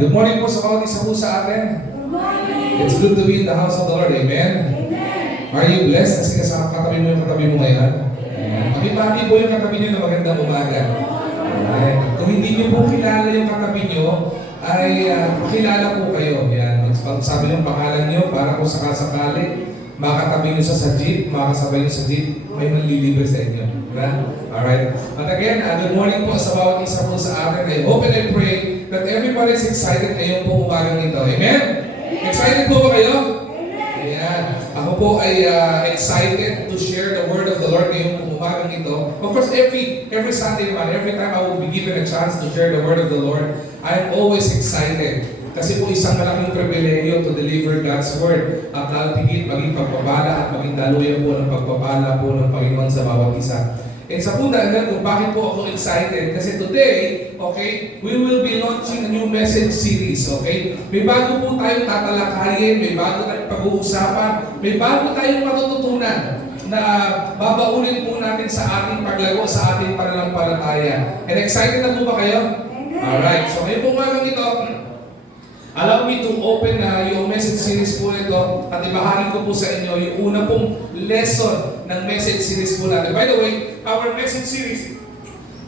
Good morning po sa bawat isa po sa atin. Good morning. It's good to be in the house of the Lord. Amen? Amen. Are you blessed? Kasi kasama katabi mo yung katabi mo ngayon. Paki-paki po yung katabi niyo na magandang umaga. Alright. Kung hindi niyo po kilala yung katabi niyo, ay pakilala po kayo. Yan. Sabi ng pangalan niyo para kung sakasakali, makatabi niyo sa jeep, makasabay niyo sa jeep, may manlilibre sa inyo. Diba? Alright. At again, good morning po sa bawat isa po sa atin. I hope and I pray that everybody is excited ngayong po umagang ito. Amen? Excited po ba kayo? Ayan. Ako po ay excited to share the word of the Lord ngayong po umagang ito. Of course, every Sunday naman, every time I will be given a chance to share the word of the Lord, I'm always excited. Kasi po isang malaking pribilehiyo to deliver God's word at lalapigit maging pagpapala at maging daluyan po ng pagpapala po ng Panginoon sa bawat isa. And sa po dahilan kung bakit po ako excited, kasi today, okay, we will be launching a new message series, okay? May bago po tayong tatalakayin, may bago tayong pag-uusapan, may bago tayong matututunan na babaunin po natin sa ating paglago, sa ating pananampalataya. And excited na po ba kayo? Alright, so ngayon po umagang ito, allow me to open yung message series po ito at ibahagi ko po sa inyo yung una pong lesson ng message series po natin. By the way, our message series,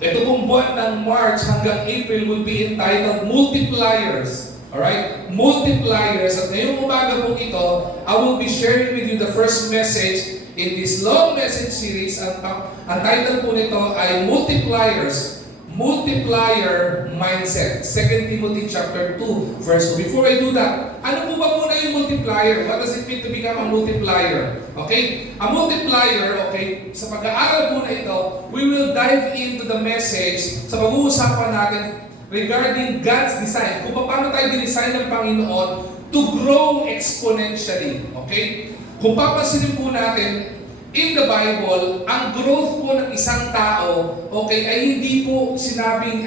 ito pong buwan ng March hanggang April will be entitled Multipliers. Alright? Multipliers. At ngayong umaga po ito, I will be sharing with you the first message in this long message series. Ang title po nito ay Multipliers. Multiplier mindset. 2 Timothy chapter 2 verse 2. Before I do that, ano po ba muna yung multiplier? What does it mean to become a multiplier? Okay? A multiplier, okay, sa pag-aaral po na ito, we will dive into the message sa pag-uusapan natin regarding God's design. Kung paano tayo dinesign ng Panginoon to grow exponentially. Okay? Kung papansinin po natin, in the Bible, ang growth po ng isang tao, okay, ay hindi po sinabing,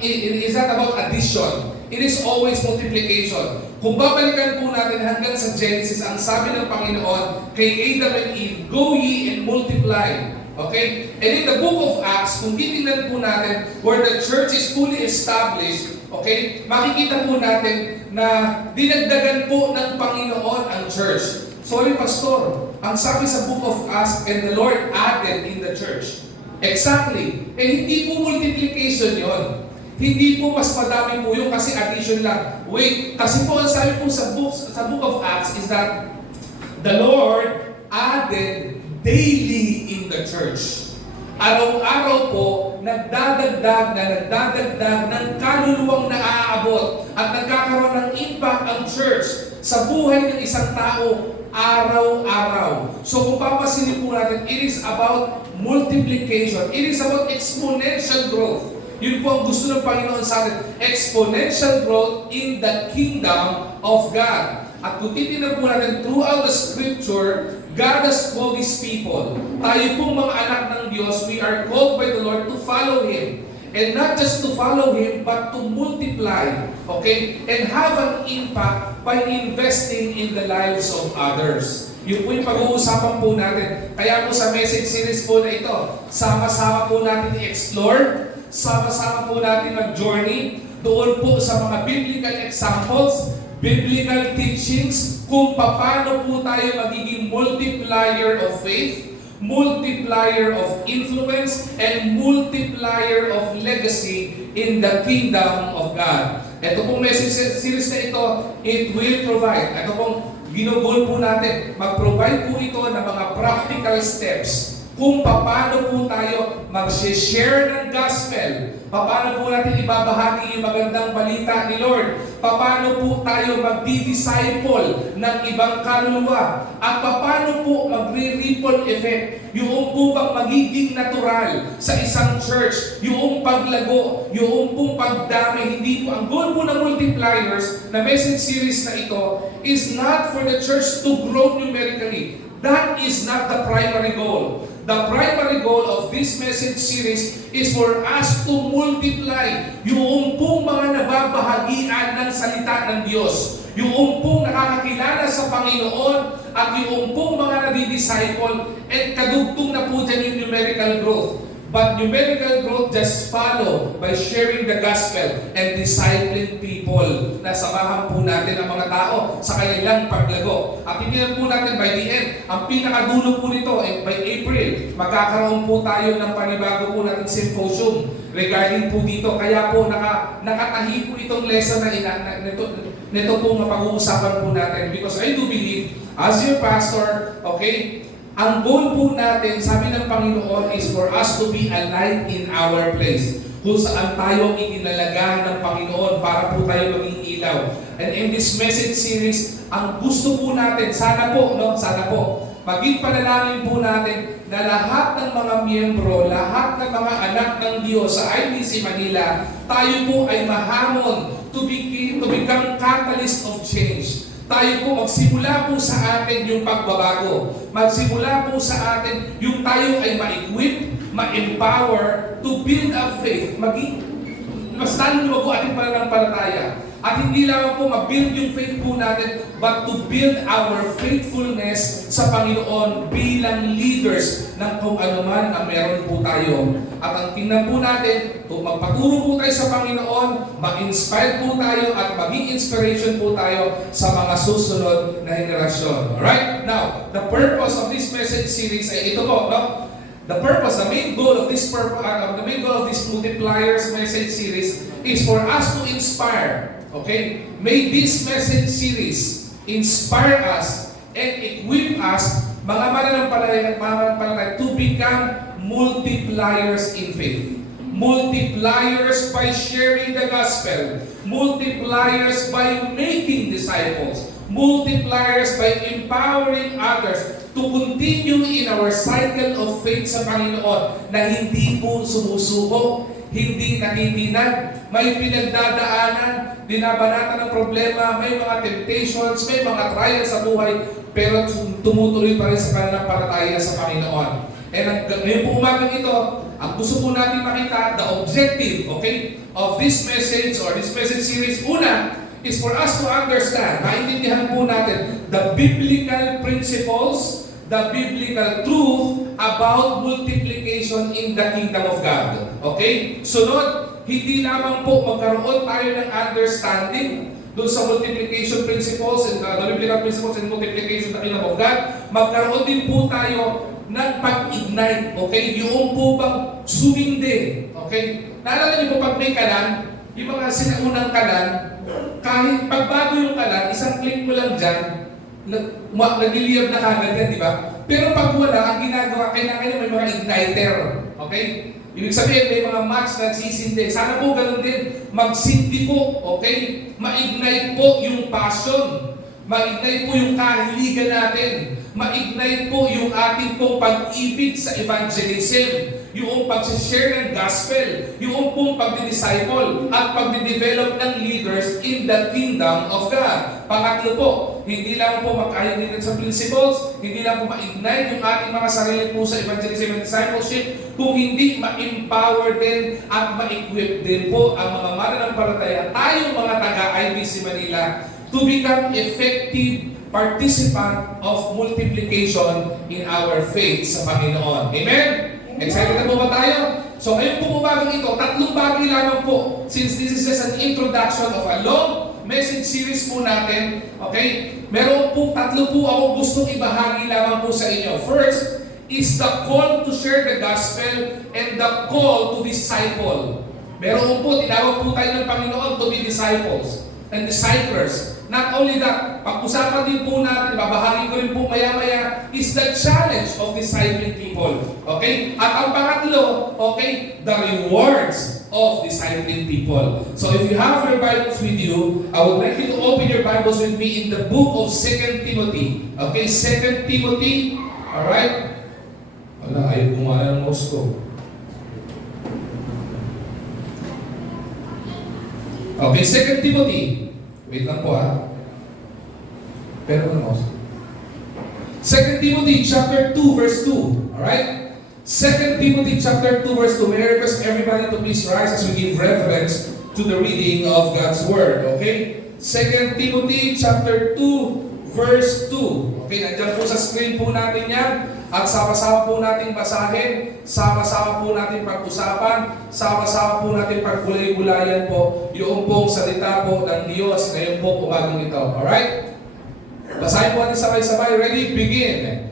it is not about addition. It is always multiplication. Kung babalikan po natin hanggang sa Genesis, ang sabi ng Panginoon kay Adam and Eve, go ye and multiply. Okay? And in the book of Acts, kung titingnan po natin where the church is fully established, okay, makikita po natin na dinagdagan po ng Panginoon ang church. Sorry, Pastor. Ang sabi sa book of Acts, and the Lord added in the church. Exactly. Eh, hindi po multiplication yon. Hindi po mas madami po yun kasi addition lang. Wait, kasi po ang sabi po sa book of Acts is that the Lord added daily in the church. Araw-araw po, nagdadagdag ng kaluluwang naaabot at nagkakaroon ng impact ang church sa buhay ng isang tao araw-araw. So kung papasinin po natin, it is about multiplication. It is about exponential growth. Yun po ang gusto ng Panginoon sa atin. Exponential growth in the kingdom of God. At kung titignan po natin throughout the scripture, God has called His people. Tayo pong mga anak ng Diyos, we are called by the Lord to follow Him. And not just to follow Him, but to multiply. Okay? And have an impact by investing in the lives of others. Yun po yung pag-uusapan po natin. Kaya po sa message series po na ito, sama-sama po natin i-explore, sama-sama po natin mag-journey doon po sa mga biblical examples, biblical teachings, kung paano po tayo magiging multiplier of faith, multiplier of influence, and multiplier of legacy in the kingdom of God. Ito pong message series na ito, it will provide. Ito pong ginugol po natin, mag-provide po ito ng mga practical steps kung paano po tayo mag-share ng gospel, paano po natin ibabahagi yung magandang balita ni Lord, paano po tayo mag-disciple ng ibang kaluluwa, at paano po magre-ripple effect, yung po bang magiging natural sa isang church, yung paglago, yung pong pagdami. Hindi po, ang goal po ng multipliers na message series na ito is not for the church to grow numerically. That is not the primary goal. The primary goal of this message series is for us to multiply yung pong mga nababahagian ng salita ng Diyos. Yung pong nakakakilala sa Panginoon at yung pong mga nadidisciple, at kadugtong na po dyan yung numerical growth. But numerical growth just follow by sharing the gospel and discipling people. Nasamahan po natin ang mga tao sa kanilang paglago. At tingnan po natin by the end, ang pinakadulo po nito by April, magkakaroon po tayo ng panibago po natin symposium regarding po dito. Kaya po nakatahi po itong lesson na nito po mapag-uusapan po natin. Because I do believe, as your pastor, okay, ang goal po natin, sabi ng Panginoon, is for us to be a light in our place. Kung saan tayo itinalaga ng Panginoon para po tayo maging ilaw. And in this message series, ang gusto po natin, sana po, maging panalangin po natin na lahat ng mga miyembro, lahat ng mga anak ng Diyos sa IBC Manila, tayo po ay mahamon to become catalyst of change. Tayo po, magsimula po sa atin yung pagbabago. Magsimula po sa atin yung tayo ay ma-equip, ma-empower to build up faith. Mas lalong lumago ating pananampalataya. At hindi lang po ma-build yung faith po natin, but to build our faithfulness sa Panginoon bilang leaders ng kung ano man ang meron po tayo. At ang tingnan po natin, kung magpaturo po tayo sa Panginoon, ma-inspire po tayo at maging inspiration po tayo sa mga susunod na henerasyon. Alright? Now, the purpose of this message series ay ito po, no? The main goal of this multipliers message series is for us to inspire. Okay? May this message series inspire us and equip us, mga mananampalataya, to become multipliers in faith. Multipliers by sharing the gospel. Multipliers by making disciples. Multipliers by empowering others to continue in our cycle of faith sa Panginoon na hindi po sumusuko, hindi natitinag, may pinagdadaanan, dinabanatan ng problema, may mga temptations, may mga trials sa buhay, pero tumutuloy pa rin sa pananampalataya sa Panginoon. And ngayon po umagang ito, ang gusto po natin makita, the objective, okay, of this message or this message series, una, is for us to understand, maintindihan po natin the biblical principles, the biblical truth about multiplication in the kingdom of God. Okay? Sunod, hindi lamang po magkaroon tayo ng understanding doon sa multiplication principles and the biblical principles and multiplication in the kingdom of God, magkaroon din po tayo ng pag-ignite. Okay? Yung po bang sumindi. Okay? Naalala niyo po pag may kalan, yung mga sinaunang kalan, kahit pagbago yung kalan, isang click mo lang dyan, nagliliyab na kagad yan, di ba? Pero pag wala, ang ginagawa, kailangan may mga igniter. Okay? Ibig sabihin, may mga match na nagsisindi. Sana po ganun din, magsindi po, okay? Ma-ignite po yung passion. Ma-ignite po yung kahiligan natin. Ma-ignite po yung ating pong pag-ibig sa evangelism. Yung pag-share ng gospel, yung pong pag-disciple at pag-develop ng leaders in the kingdom of God. Pangatlo po, hindi lang po magkahinit sa principles, hindi lang po ma-ignite yung ating mga sarili po sa evangelism and discipleship, kung hindi ma-empower din at ma-equip din po ang mga mananampalataya, tayong mga taga-IBC Manila, to become effective participant of multiplication in our faith sa Panginoon. Amen? Excited na po ba tayo? So ngayon po umagang ito, tatlong bagay lamang po. Since this is just an introduction of a long message series po natin, okay? Meron po tatlo po ako gustong ibahagi lamang po sa inyo. First is the call to share the gospel and the call to disciple. Meron po, tinawag po tayo ng Panginoon to be disciples and disciples. Not only that, pag-usapan din po natin, babahagi ko rin po maya-maya, is the challenge of discipling people. Okay? At ang pangatlo, okay, the rewards of discipling people. So if you have your Bibles with you, I would like you to open your Bibles with me in the book of 2 Timothy. Okay, 2 Timothy. Alright? Wala, ayaw kumala ng notes ko. Okay, 2 Timothy. Wait lang po Pero ano? 2 Timothy chapter 2 verse 2. Alright? 2 Timothy chapter 2 verse 2. May I request everybody to please rise as we give reverence to the reading of God's Word. Okay? 2 Timothy chapter 2 verse 2. Okay, nandiyan po sa screen po natin yan. At sama-sama po natin basahin, sama-sama po natin pag-usapan, sama-sama po natin pagkulay-gulayan po yung pong salita po ng Diyos ngayon po umagang ito. Alright? Basahin po natin sabay-sabay. Ready? Begin.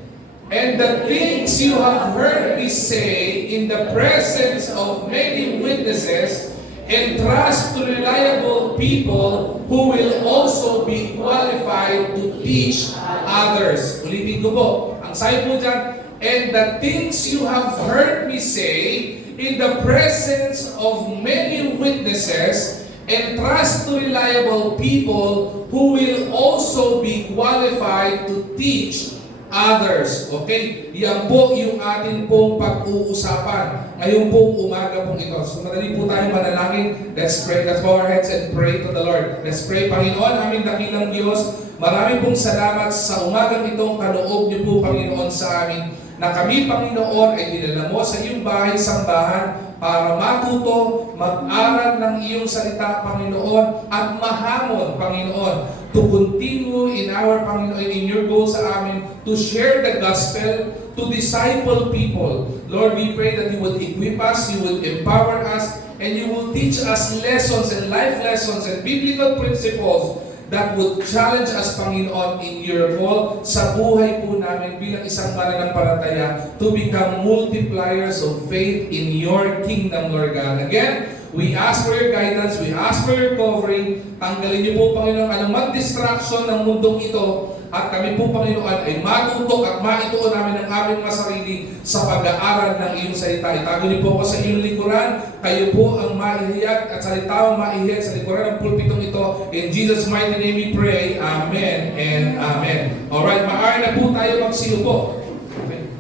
And the things you have heard me say in the presence of many witnesses, entrust to reliable people who will also be qualified to teach others. Ulitin ko po. Ang sabi po dyan, and the things you have heard me say in the presence of many witnesses, entrust to reliable people who will also be qualified to teach others. Okay? Yan po yung ating pong pag-uusapan. Ngayon pong umaga pong ito. So madali po tayong manalangin. Let's pray. Let's bow our heads and pray to the Lord. Let's pray. Panginoon, aming dakilang Diyos, maraming pong salamat sa umagang itong kaloob niyo po, Panginoon, sa amin, na kami, Panginoon, ay dinala mo sa iyong bahay-sambahan para matuto, mag-aral ng iyong salita, Panginoon, at mahamon, Panginoon, to continue in our, Panginoon, in your goal sa amin, to share the gospel, to disciple people. Lord, we pray that you would equip us, you would empower us, and you will teach us lessons and life lessons and biblical principles that would challenge us, Panginoon, in your call sa buhay po namin bilang isang mananampalataya to become multipliers of faith in your kingdom, Lord God. Again, we ask for your guidance, we ask for your covering. Tanggalin niyo po, Panginoon, anumang distraction ng mundong ito at kami po, Panginoon, ay matutok at maituon namin ang aming mga sarili sa pag-aaral ng iyong salita. Itago niyo po ako sa iyong likuran. Kayo po ang maihiyag at salita ang maihiyag sa likuran ng pulpitong ito. In Jesus' mighty name we pray. Amen and amen. Alright, maaari na po tayo magsiupo. Okay.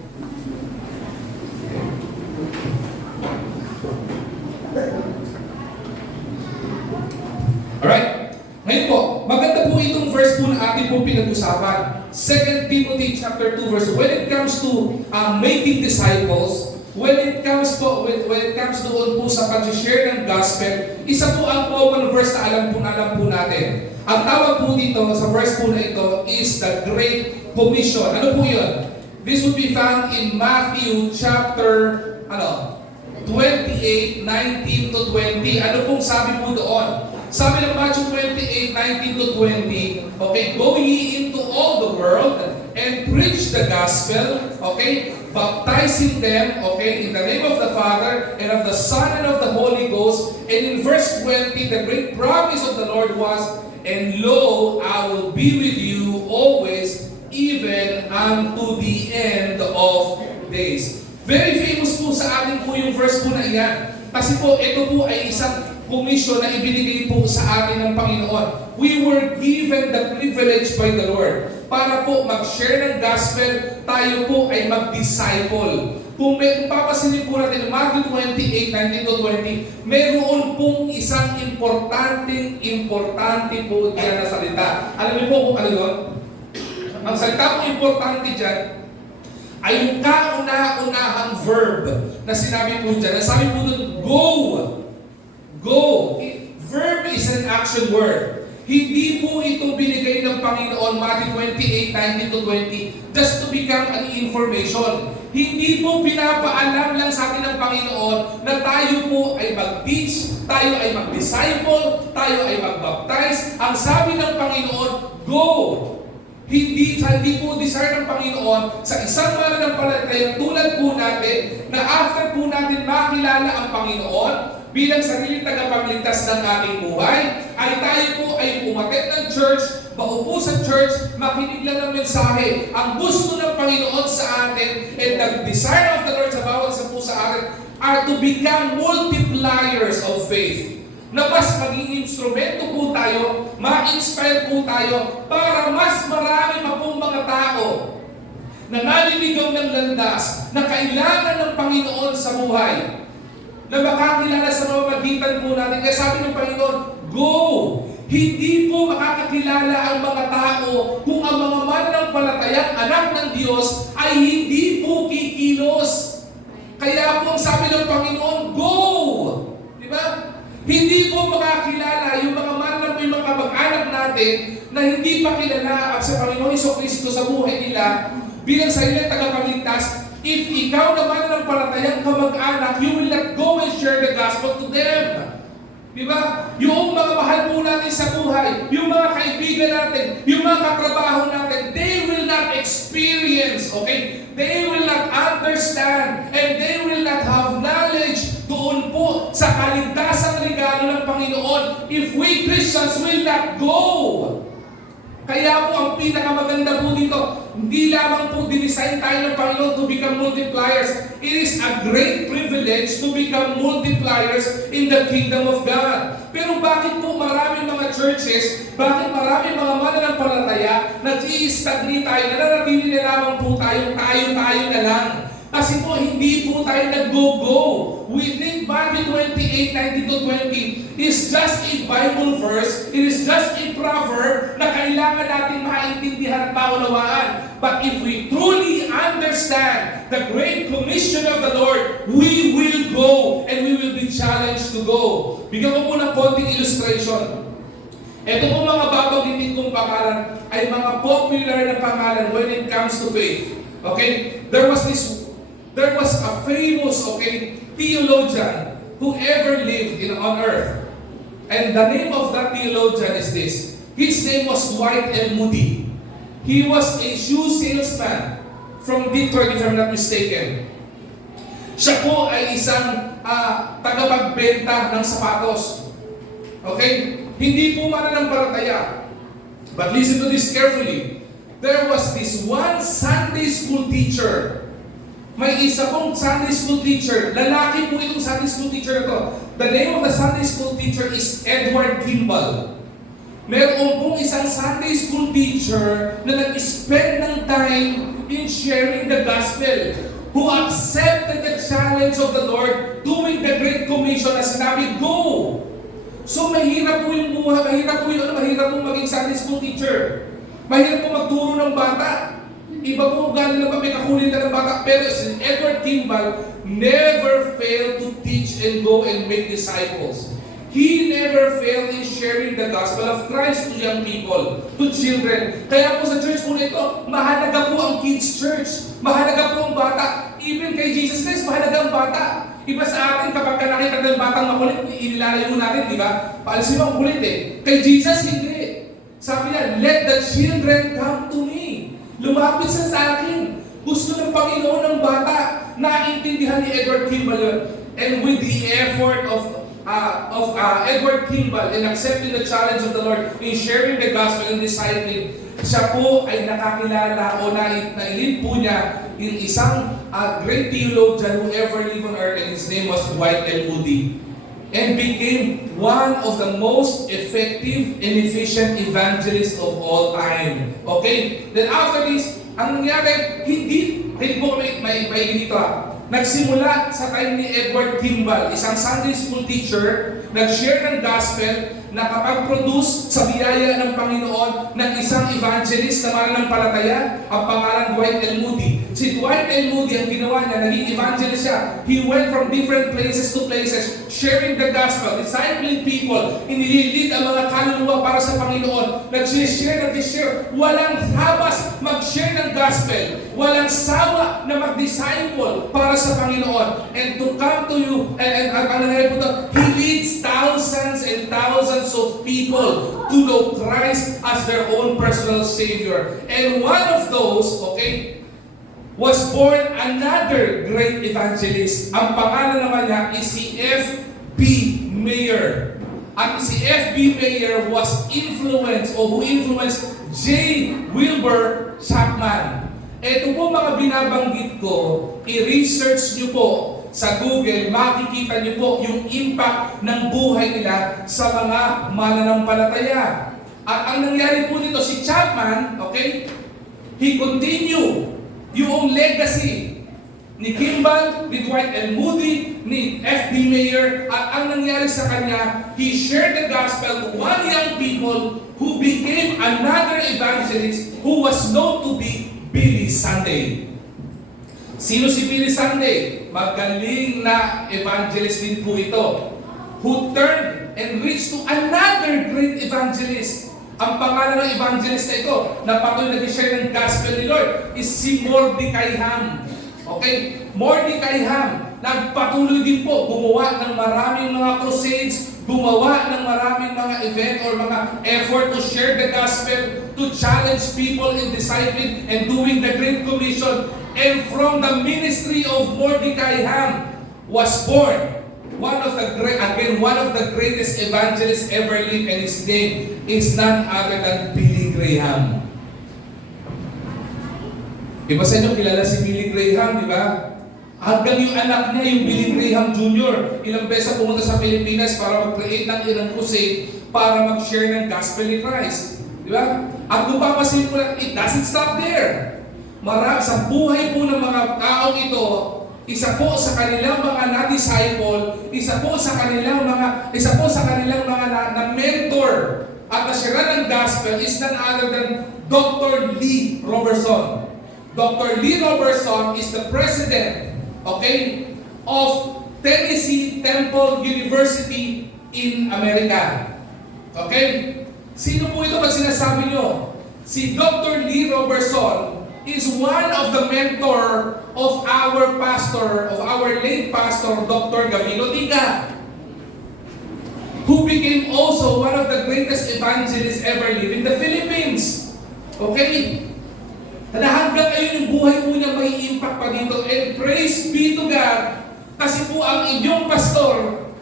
Alright. Ngayon po, maganda po itong verse po na ating po pinag-usapan. 2 Timothy chapter 2 verse. When it comes to making disciples, when it comes doon po sa pag-share ng gospel, isa po ang common verse na alam po natin. Ang tawag po dito sa verse po na ito is the Great Commission. Ano po yun? This would be found in Matthew chapter 28, 19 to 20. Ano pong sabi po doon? Sabi ng Matthew 28, 19 to 20, okay, go ye into all the world and preach the gospel, okay, baptizing them, okay, in the name of the Father and of the Son and of the Holy Ghost. And in verse 20, the great promise of the Lord was, and lo, I will be with you always, even unto the end of days. Very famous po sa atin po yung verse po na iyan. Kasi po, ito po ay isang komisyon na ibinigay po sa atin ng Panginoon. We were given the privilege by the Lord para po mag-share ng gospel, tayo po ay mag-disciple. Kung papasilin po natin Matthew 28, 19 to 20, meron pong isang importante po diyan na salita. Alam niyo po kung ano yun? Ang salita po importante diyan ay yung kauna-unahang verb na sinabi po diyan. Nasabi po doon, go! Go. Verb is an action word. Hindi po ito binigay ng Panginoon, Matthew 28, 19 to 20, just to become an information. Hindi po pinapaalam lang sa atin ng Panginoon na tayo po ay mag-teach, tayo ay mag-disciple, tayo ay mag-baptize. Ang sabi ng Panginoon, go. Hindi po desire ng Panginoon sa isang mananampalataya tulad po natin na after po natin makilala ang Panginoon bilang sariling tagapagligtas ng ating buhay, ay tayo po ay umattend ng church, maupo sa church, makinig lang ng mensahe. Ang gusto ng Panginoon sa atin and the desire of the Lord sa bawat isa po sa atin are to become multipliers of faith. Na mas maging instrumento po tayo, ma-inspire po tayo para mas marami pa pong mga tao na naliligaw ng landas na kailangan ng Panginoon sa buhay, na makakilala sa mamamagitan po natin. Kaya sabi ng Panginoon, go! Hindi po makakakilala ang mga tao kung ang mga mananampalatayang anak ng Diyos ay hindi po kikilos. Kaya po ang sabi ng Panginoon, go! Di ba? Hindi po makakilala yung mga mananampalatayang, yung mga kamag-anak natin natin na hindi pa kilala at sa Panginoon Jesucristo sa buhay nila bilang sarili at tagapagligtas, if ikaw naman ang palatayang kamag-anak, you will not go and share the gospel to them. Diba? Yung mga mahal po natin sa buhay, yung mga kaibigan natin, yung mga katrabaho natin, they will not experience, okay? They will not understand, and they will not have knowledge doon po sa kaligtasang regalo ng Panginoon if we Christians will not go. Kaya po ang pinakamaganda po dito, hindi lamang po dinisign tayo ng Panginoon to become multipliers. It is a great privilege to become multipliers in the kingdom of God. Pero bakit po maraming mga churches, bakit maraming mga mananampalataya nag-i-stagnate tayo, nananatili na lamang po tayo na lang? Kasi po hindi po tayo nag-go-go. We think Matthew 28:19-20 is just a Bible verse. It is just a proverb na kailangan natin maintindihan at maunawaan. But if we truly understand the great commission of the Lord, we will go and we will be challenged to go. Bigyan ko po ng konting illustration. Ito po mga babanggitin kong pangalan ay mga popular na pangalan when it comes to faith. Okay? There was a famous, theologian who ever lived on earth. And the name of that theologian is this. His name was Dwight L. Moody. He was a shoe salesman from Detroit, if I'm not mistaken. Siya po ay isang tagapagbenta ng sapatos. Okay? Hindi po mananampalataya. But listen to this carefully. There was this one Sunday school teacher. May isa pong Sunday school teacher. Lalaki po itong Sunday school teacher na to. The name of the Sunday school teacher is Edward Kimball. Meron pong isang Sunday school teacher na nag-spend ng time in sharing the gospel, who accepted the challenge of the Lord doing the Great Commission na sinabi, go! So mahirap po yung buhay, mahirap po maging Sunday school teacher. Mahirap po magturo ng bata. Iba po galing na may kakulin na ng bata. Pero si Edward Kimball never failed to teach and go and make disciples. He never failed in sharing the gospel of Christ to young people, to children. Kaya po sa church po na ito, mahalaga po ang kids church. Mahalaga po ang bata. Even kay Jesus Christ, mahalaga ang bata. Iba sa atin, kapag nakita ng batang makulit, ilalayo natin, di ba? Paalisin mo ang kulit eh. Kay Jesus, hindi. Sabi niya, let the children come to me. Lumapit siya sa akin. Gusto ng Panginoon ng bata. Naintindihan ni Edward Kimball yun. And with the effort of Edward Kimball in accepting the challenge of the Lord in sharing the gospel and discipling, siya po ay nakakilala o nailin po niya in isang great theologian who ever lived on earth, and his name was Dwight L. Moody, and became one of the most effective and efficient evangelists of all time. Okay? Then after this, ang nangyari, hindi po may ganito Nagsimula sa time ni Edward Kimball, isang Sunday school teacher, nag-share ng gospel, nakapag-produce sa biyaya ng Panginoon ng isang evangelist na mananampalataya, ang pangalan Dwight L. Moody. Si Dwight L. Moody, ang ginawa niya, naging evangelist siya. He went from different places to places, sharing the gospel, discipling people, inililid ang mga kaluluwa para sa Panginoon. Nag-share, walang habas mag-share ng gospel, walang sawa na mag-disciple para sa Panginoon. And to come to you, and ang nangyari po ito, he leads thousands and thousands of people to know Christ as their own personal Savior. And one of those, was born another great evangelist. Ang pangalan naman niya is si F.B. Meyer. At si F.B. Meyer was who influenced J. Wilbur Chapman. Ito po mga binabanggit ko, i-research nyo po sa Google, makikita niyo po yung impact ng buhay nila sa mga mananampalataya. At ang nangyari po dito, si Chapman, he continued yung legacy ni Kimball, ni Dwight L. Moody, ni F.B. Meyer, at ang nangyari sa kanya, he shared the gospel to one young people who became another evangelist who was known to be Billy Sunday. Sino si Billy Sunday? Magaling na evangelist din po ito, who turned and reached to another great evangelist. Ang pangalan ng evangelist na ito, na patuloy nag-share ng gospel ni Lord, is si Mordecai Ham. Okay? Mordecai Ham, nagpatuloy din po gumawa ng maraming mga crusades, gumawa ng maraming mga event or mga effort to share the gospel, to challenge people in discipling and doing the Great Commission. And from the ministry of Mordecai Ham was born one of the greatest evangelists ever lived, and his name is none other than Billy Graham. Iba sa inyo kilala si Billy Graham, di ba? Hanggang yung anak niya, yung Billy Graham Jr., ilang beses pumunta sa Pilipinas para mag-create ng ilang crusade para mag-share ng gospel ni Christ. Di ba? At kung papasin mo lang, it doesn't stop there. Marami sa buhay po ng mga taong ito, isa po sa kanilang mga na-disciple, isa po sa kanilang mga na-mentor at nasira ng gospel is none other than Dr. Lee Robertson. Dr. Lee Robertson is the president, okay, of Tennessee Temple University in America. Okay? Sino po ito pag sinasabi nyo? Si Dr. Lee Robertson is one of the mentor of our pastor, of our late pastor, Dr. Gavino Tica, who became also one of the greatest evangelists ever lived in the Philippines. Okay? Na hanggang ngayon yung buhay po niya may impact pa dito. And praise be to God, kasi po ang inyong pastor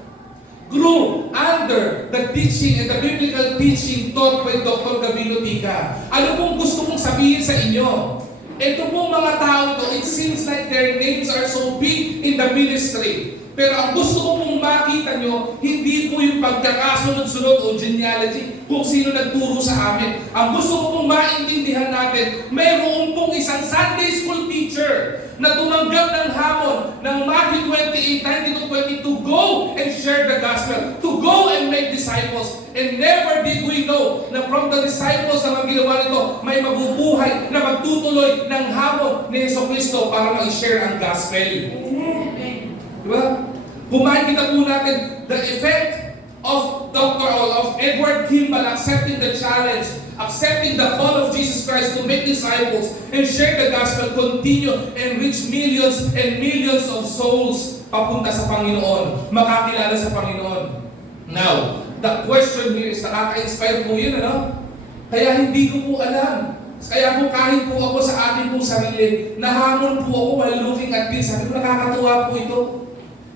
grew under the teaching and the biblical teaching taught by Dr. Gavino Tica. Ano pong gusto kong sabihin sa inyo? Ito pong mga tao to, it seems like their names are so big in the ministry. Pero ang gusto ko pong makita nyo, hindi po yung pagkakasunod-sunod o genealogy kung sino nagturo sa amin. Ang gusto ko pong maintindihan natin, mayroon pong isang Sunday school teacher na tumanggap ng hamon ng Matthew 28:19-20 to go and share the gospel, to go and make disciples. And never did we know na from the disciples na ginawa nito, may mabubuhay na magtutuloy ng hamon ni Jesucristo para mag-share ang gospel. Diba? Kung makikita po natin the effect of Edward Kimball accepting the challenge, accepting the call of Jesus Christ to make disciples and share the gospel, continue and reach millions and millions of souls papunta sa Panginoon, makakilala sa Panginoon. Now, the question here is, nakaka-inspire po yun, ano? Kaya hindi ko po alam. Kaya po kahit po ako sa akin pong sarili, nahamon po ako while looking at this. Sabi ko, nakakatuwa po ito.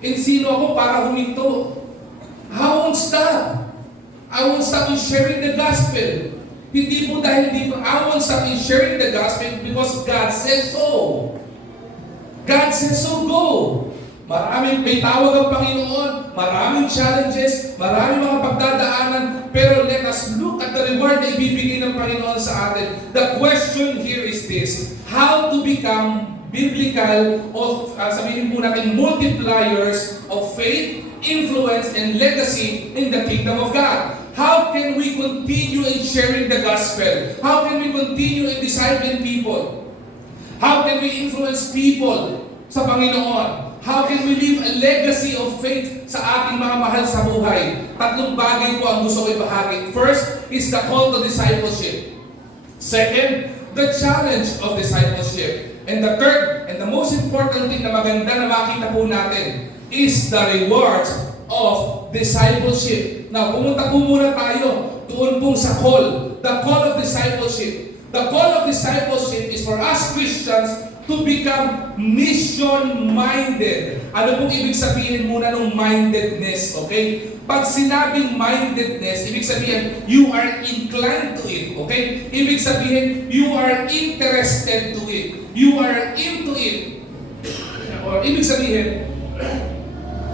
And sino ako para huminto? I won't stop. I won't stop in sharing the gospel. Hindi po dahil dito, I won't stop in sharing the gospel because God says so. God says so, go. May tawag ang Panginoon, maraming challenges, maraming mga pagdadaanan, pero let us look at the reward na ibibigay ng Panginoon sa atin. The question here is this: how to become biblical of, sabihin po natin, multipliers of faith, influence, and legacy in the kingdom of God. How can we continue in sharing the gospel? How can we continue in discipling people? How can we influence people sa Panginoon? How can we leave a legacy of faith sa ating mga mahal sa buhay? Tatlong bagay po ang gusto ko ibahagi. First is the call to discipleship. Second, the challenge of discipleship. And the third, and the most important thing na maganda na makita po natin is the rewards of discipleship. Now, pumunta po muna tayo doon pong sa call. The call of discipleship. The call of discipleship is for us Christians to become mission-minded. Ano pong ibig sabihin muna ng mindedness, okay? Pag sinabing mindedness, ibig sabihin, you are inclined to it, okay? Ibig sabihin, you are interested to it. You are into it. Or ibig sabihin,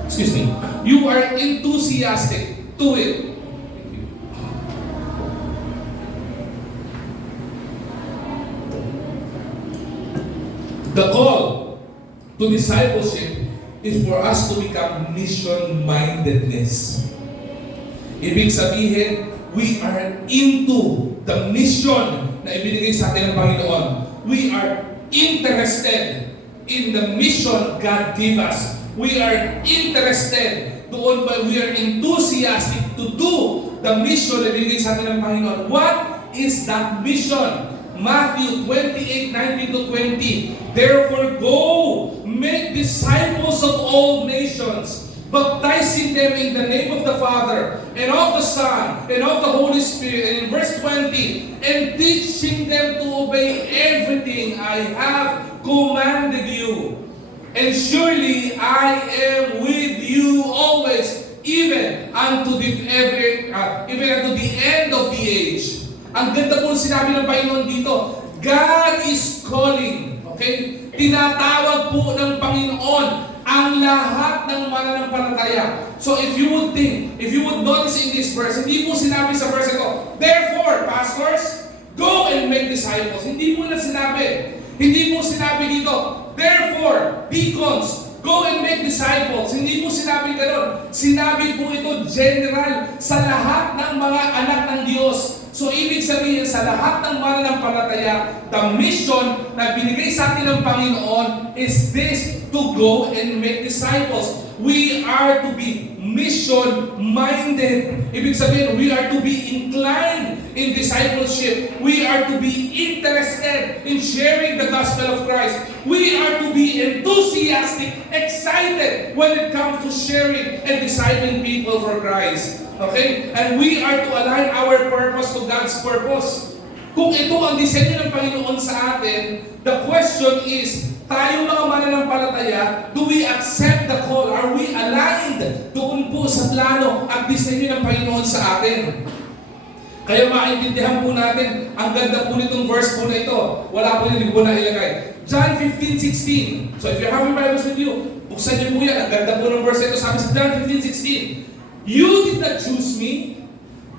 excuse me, you are enthusiastic to it. The call to discipleship is for us to become mission-mindedness. Ibig sabihin, we are into the mission na ibinigay sa atin ng Panginoon. We are interested in the mission God gave us. We are interested doon pa, we are enthusiastic to do the mission na binigay sa atin ng Panginoon. What is that mission? Matthew 28:19 to 20. Therefore go, make disciples of all nations, baptizing them in the name of the Father, and of the Son, and of the Holy Spirit. And in verse 20, and teaching them to obey everything I have commanded you. And surely I am with you always, even unto the end of the age. Ang ganda po sinabi ng Panginoon dito, God is calling. Okay? Tinatawag po ng Panginoon ang lahat ng mananampalataya. So if you would notice in this verse, hindi po sinabi sa verse ito, therefore, pastors, go and make disciples. Hindi po na sinabi. Hindi po sinabi dito, therefore, deacons, go and make disciples. Hindi po sinabi gano'n. Sinabi po ito general sa lahat ng mga anak ng Diyos. So, ibig sabihin sa lahat ng mananampalataya, the mission na binigay sa atin ng Panginoon is this, to go and make disciples. We are to be mission-minded. Ibig sabihin, we are to be inclined in discipleship. We are to be interested in sharing the gospel of Christ. We are to be enthusiastic, excited when it comes to sharing and discipling people for Christ. Okay? And we are to align our purpose to God's purpose. Kung ito ang disenyo ng Panginoon sa atin, the question is, tayo mga mananampalataya, do we accept the call? Are we aligned doon po sa plano at disenyo ng Panginoon sa atin? Kaya maintindihan po natin, ang ganda po nitong verse po na ito. Wala po hindi po na ilagay. John 15:16. So if you have your Bibles with you, buksan niyo po yan. Ang ganda po ng verse ito. Sabi sa John 15:16. You did not choose me,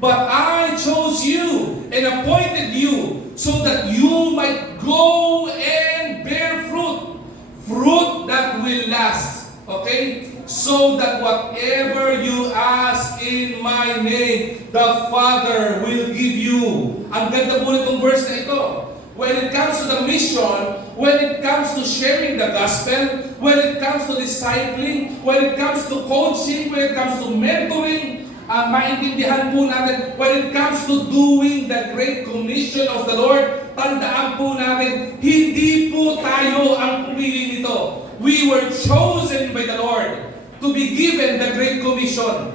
but I chose you and appointed you so that you might go and bear fruit. Fruit that will last. Okay? So that whatever you ask in my name, the Father will give you. Ang ganda po nitong verse na ito. When it comes to the mission, when it comes to sharing the gospel, when it comes to discipling, when it comes to coaching, when it comes to mentoring, maintindihan po natin, when it comes to doing the great commission of the Lord, tandaan po natin, hindi po tayo ang pumili nito. We were chosen by the Lord to be given the great commission.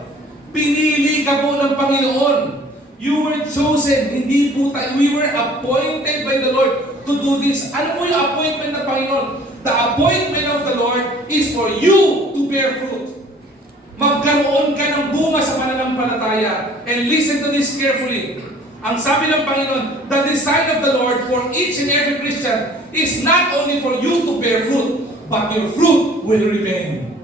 Pinili ka po ng Panginoon. You were chosen, hindi po tayo. We were appointed by the Lord to do this. Ano po yung appointment ng Panginoon? The appointment of the Lord is for you to bear fruit. Magkaroon ka ng bunga sa pananampalataya. And listen to this carefully. Ang sabi ng Panginoon, the design of the Lord for each and every Christian is not only for you to bear fruit, but your fruit will remain.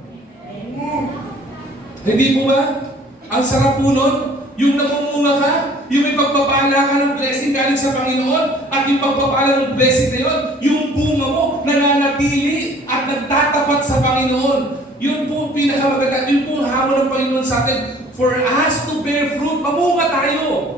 Hindi po ba? Ang sarap po nun, yung namumunga ka, yung may pagpapala ka ng blessing galing sa Panginoon, at yung pagpapala ng blessing na yun, yung bunga mo nananatili at nagtatapat sa Panginoon. Yun po pinakamaganda, yun po ang hamon ng Panginoon sa atin. For us to bear fruit, mamunga tayo.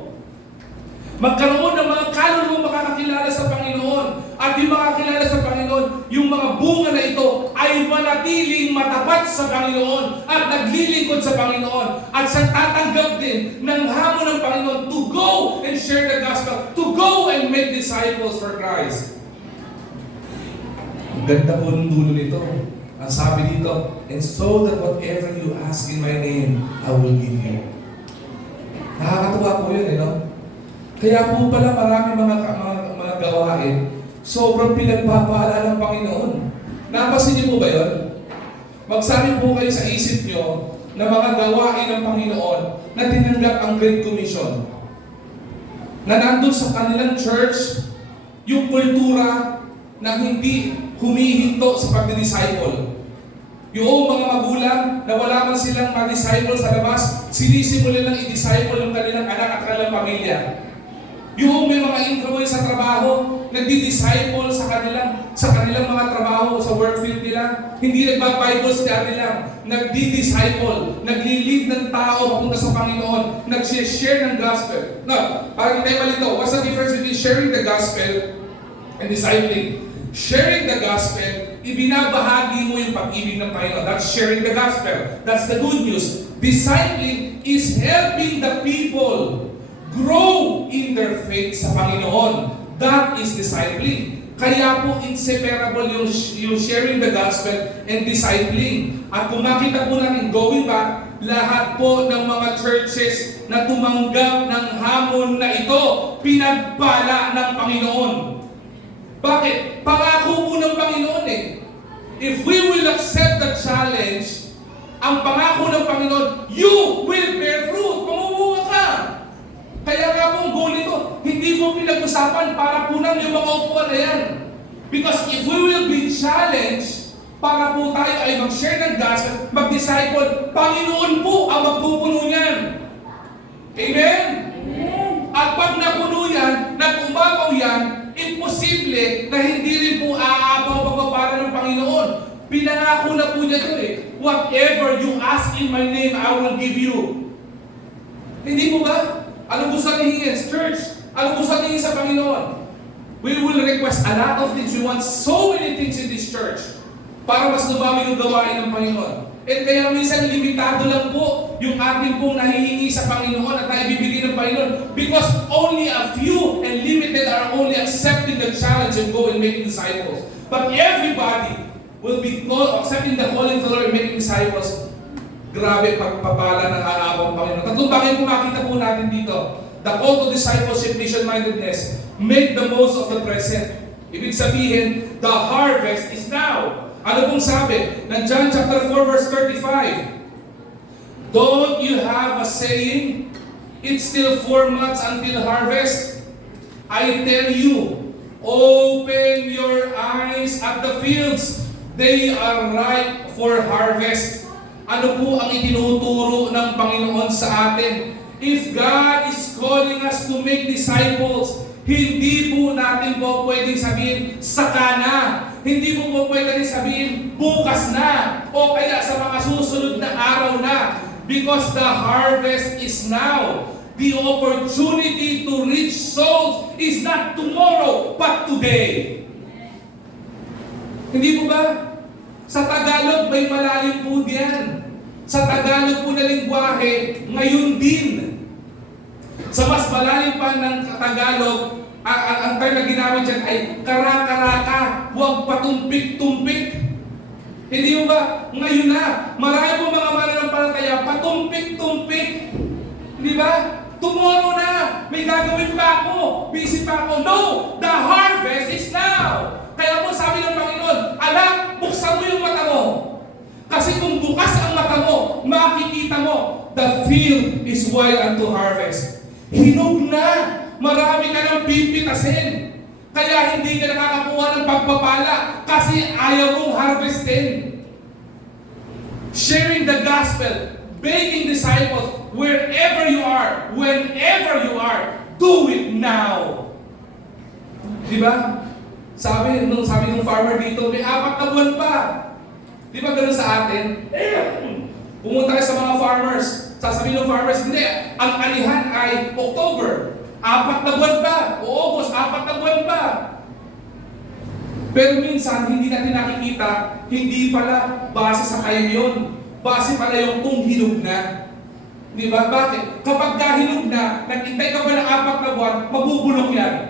Magkaroon ng mga kaluluwang makakakilala sa Panginoon. At yung makakilala sa Panginoon, yung mga bunga na ito ay manatiling matapat sa Panginoon at naglilingkod sa Panginoon. At siyang tatanggap din ng hamon ng Panginoon to go and share the gospel, to go and make disciples for Christ. Ang ganda po ng dulo nito. Ang sabi dito, and so that whatever you ask in my name, I will give you. Nakakatuwa po yun, no? Kaya po pala marami mga gawain, sobrang pinagpapaalala ng Panginoon. Napasin niyo po ba yun? Magsabi po kayo sa isip niyo na mga gawain ng Panginoon na tinanggap ang Great Commission. Na nandun sa kanilang church, yung kultura na hindi humihinto sa pagdidisciple. Yung mga magulang na wala man silang ma-disciple sa labas, sinisimulan lang i-disciple yung kanilang anak at kanilang pamilya. Yung may mga influence sa trabaho, nagdi-disciple sa kanilang mga trabaho, sa work field nila, hindi nagba-Bible study lang, nagdi-disciple, nagli-lead ng tao papunta sa Panginoon, nag-share ng gospel. No, parang hindi malito. What's the difference between sharing the gospel and discipling? Sharing the gospel, ibinabahagi mo yung pag-ibig ng Panginoon. That's sharing the gospel. That's the good news. Discipling, is helping the people grow in their faith sa Panginoon. That is discipling. Kaya po inseparable yung sharing the gospel and discipling. At kung makita po natin going back, lahat po ng mga churches na tumanggap ng hamon na ito, pinagpala ng Panginoon. Bakit? Pangako po ng Panginoon eh. If we will accept the challenge, ang pangako ng Panginoon, you will bear fruit. Mamumunga ka. Kaya nga pong goal nito, hindi po pinag-usapan para punan yung mga upuan na yan. Because if we will be challenged, para po tayo ay mag-share ng gospel, mag-disciple, Panginoon po ang magpupuno niyan. Amen? Amen. At pag napuno yan, nag-umapaw yan, imposible na hindi rin po aapaw pagpapala ng Panginoon. Pinangako na po niya ito eh. Whatever you ask in my name, I will give you. Hindi po ba? Anong gusto natin hingin? Church, anong gusto natin hingin sa Panginoon? We will request a lot of things. We want so many things in this church para mas dumami yung gawain ng Panginoon. At kaya minsan limitado lang po yung ating pong nahihingi sa Panginoon at naibibigay ng Panginoon because only a few and limited are only accepting the challenge and go and making disciples. But everybody will be accepting the calling of the Lord and making disciples. Grabe pagpapala ng aabang Panginoon. Tatlong bagay po makita po natin dito. The call to discipleship, mission-mindedness. Make the most of the present. Ibig sabihin, the harvest is now. Ano pong sabi? Ng John chapter 4 verse 35. Don't you have a saying? It's still 4 months until harvest. I tell you, open your eyes at the fields. They are ripe for harvest. Ano po ang itinuturo ng Panginoon sa atin? If God is calling us to make disciples, hindi po natin po pwedeng sabihin, saka na. Hindi po pwedeng sabihin, bukas na. O kaya sa mga susunod na araw na. Because the harvest is now. The opportunity to reach souls is not tomorrow, but today. Hindi po ba? Sa Tagalog, may malalim po diyan. Sa Tagalog po na lingwahe, ngayon din. Sa mas malalim pa ng Tagalog, ang term na ginamit dyan ay kara-karaka, huwag patumpik-tumpik. Hindi mo ba? Ngayon na. Marami po mga mananampalataya, patumpik-tumpik. Di ba? Tomorrow na. May gagawin pa ako. Busy pa ako. No! The harvest is now. Kaya po sabi ng Panginoon, anak, buksan mo yung mata mo. Kasi kung bukas ang mata mo, makikita mo, the field is wild unto harvest. Hinog na. Marami ka ng pipitasin. Kaya hindi ka nakakakuha ng pagpapala kasi ayaw mong harvestin. Sharing the gospel, making disciples, wherever you are, whenever you are, do it now. Diba? Sabi ng farmer dito, may 4 na buwan pa. Di ba gano'n sa atin? Pumunta kayo sa mga farmers. Sasabihin ng farmers, hindi, ang anihan ay October. 4 na buwan pa. O August, 4 na buwan pa. Pero minsan, hindi natin nakikita, hindi pala base sa time yun. Base pala yung kung hinog na. Di ba? Bakit? Kapag hinog na, nagintay ka ba ng 4 na buwan, mabubulok yan.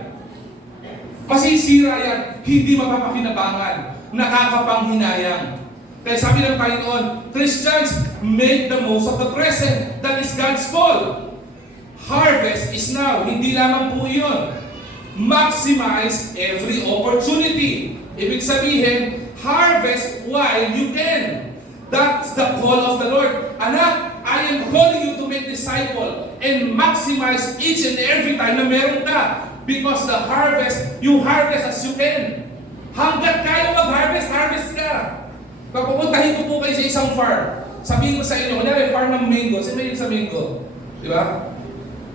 Masisira yan, hindi mapapakinabangan, nakakapanghinayang. Kaya sabi ng Panginoon, Christians, make the most of the present. That is God's call. Harvest is now. Hindi lamang po yun. Maximize every opportunity. Ibig sabihin, harvest while you can. That's the call of the Lord. Anak, I am calling you to make disciple and maximize each and every time na meron ka. Because the harvest, you harvest as you can. Hanggat kaya mag-harvest, harvest ka. Papupuntahin ko po kayo sa isang farm. Sabihin ko sa inyo, kunyari farm ng mango. Sino yun sa mango? Di ba?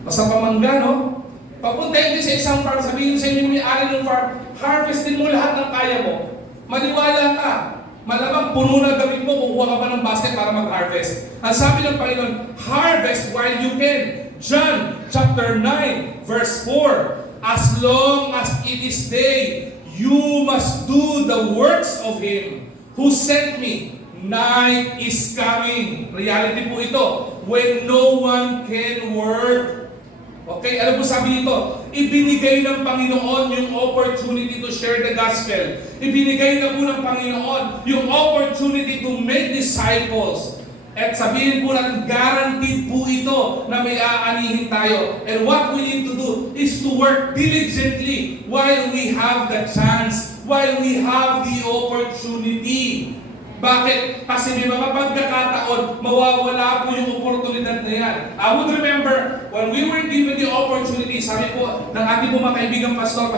Basta pamangga, no? Papuntahin ko sa isang farm. Sabihin ko sa inyo, may-ari ng farm, harvestin mo lahat ng kaya mo. Maniwala ka. Malamang puno na gamit mo, kukuha ka pa ng basket para mag-harvest. Ang sabi ng Panginoon, harvest while you can. John chapter 9, verse 4. As long as it is day, you must do the works of Him who sent me. Night is coming. Reality po ito. When no one can work. Okay, ano po sabi nito? Ibinigay ng Panginoon yung opportunity to share the gospel. Ibinigay na po ng Panginoon yung opportunity to make disciples. At sabihin po natin, guaranteed po ito na may aanihin tayo. And what we need to do is to work diligently while we have the chance, while we have the opportunity. Bakit? Kasi may mga pagkakataon, mawawala po yung oportunidad na yan. I would remember, when we were given the opportunity, sabi po ng ating po mga kaibigang pastor,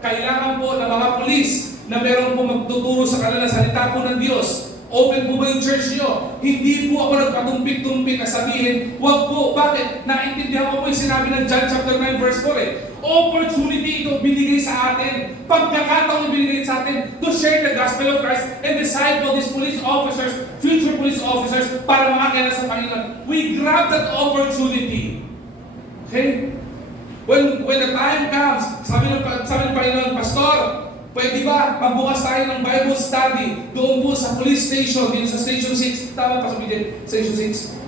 kailangan po ng mga pulis na meron po magtuturo sa kanila salita po ng Diyos. Open po ba yung church nyo? Hindi po ako nagpatumpik-tumpik na sabihin, wag po. Bakit? Naintindihan ko po yung sinabi ng John chapter 9 verse 4 eh. Opportunity ito binigay sa atin. Pagkakataon binigay sa atin to share the gospel of Christ and disciple these police officers, future police officers, para makakilala sa Panginoon. We grab that opportunity. Okay? When the time comes, sabi ng Panginoon, Pastor, pwede ba magbukas tayo ng Bible study doon po sa police station, dito sa Station 6? Tama pa sa BJ? Station 6.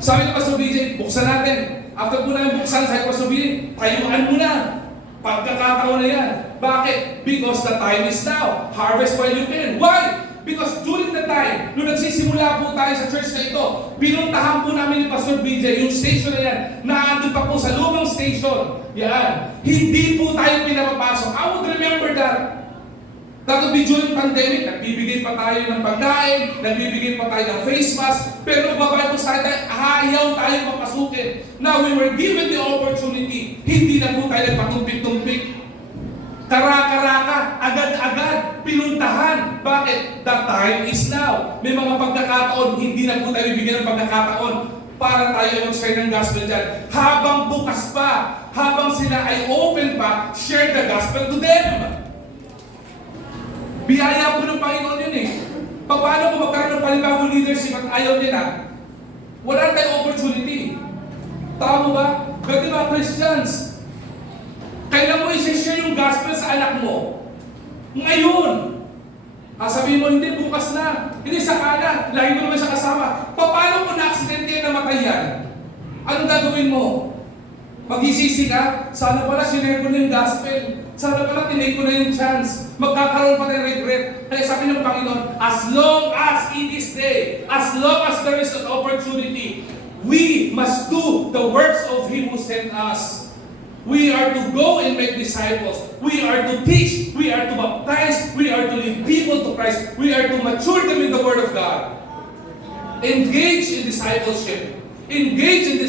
Sabi ng Pastor BJ, buksan natin. After po namin buksan, sabi ng Pastor BJ, tayuan mo na. Pagkakataon na yan. Bakit? Because the time is now. Harvest while you can. Why? Because during the time, nung nagsisimula po tayo sa church na ito, pinuntahan po namin ni Pastor BJ, yung station na yan, naandun pa po sa lumang station. Yan. Hindi po tayo pinapapasok. I would remember that. That would be during pandemic. Nagbibigay pa tayo ng pagkain, nagbibigay pa tayo ng face mask, pero magbabay po sa tayo, ayaw tayo papasukin. Now, we were given the opportunity. Hindi na po tayo nagpatumpik-tumpik. Karaka-raka, agad-agad, pinuntahan. Bakit? The time is now. May mga pagkakataon, hindi na po tayo bibigyan ng pagkakataon para tayo mag-share ng gospel dyan. Habang bukas pa, habang sila ay open pa, share the gospel to them. Biyaya po ng Panginoon yun eh. Paano po magkaroon ng panibagong leadership at ayaw niya na? Wala tayong opportunity. Tama ba? Ganda mga Christians. Kailan mo i-share yung gospel sa anak mo? Ngayon! Sabihin mo, hindi, bukas na. Hindi, saka na. Lagi mo naman siya kasama. Paano kung na-accident yan, namatay yan? Anong gagawin mo? Mag-isisi ka? Sana pala sinare ko na yung gospel. Sana pala tinake ko na yung chance. Magkakaroon pa ng regret. Kaya sabi ng Panginoon, as long as it is day, as long as there is an opportunity, we must do the works of Him who sent us. We are to go and make disciples. We are to teach. We are to baptize. We are to lead people to Christ. We are to mature them in the Word of God. Engage in discipleship. Engage in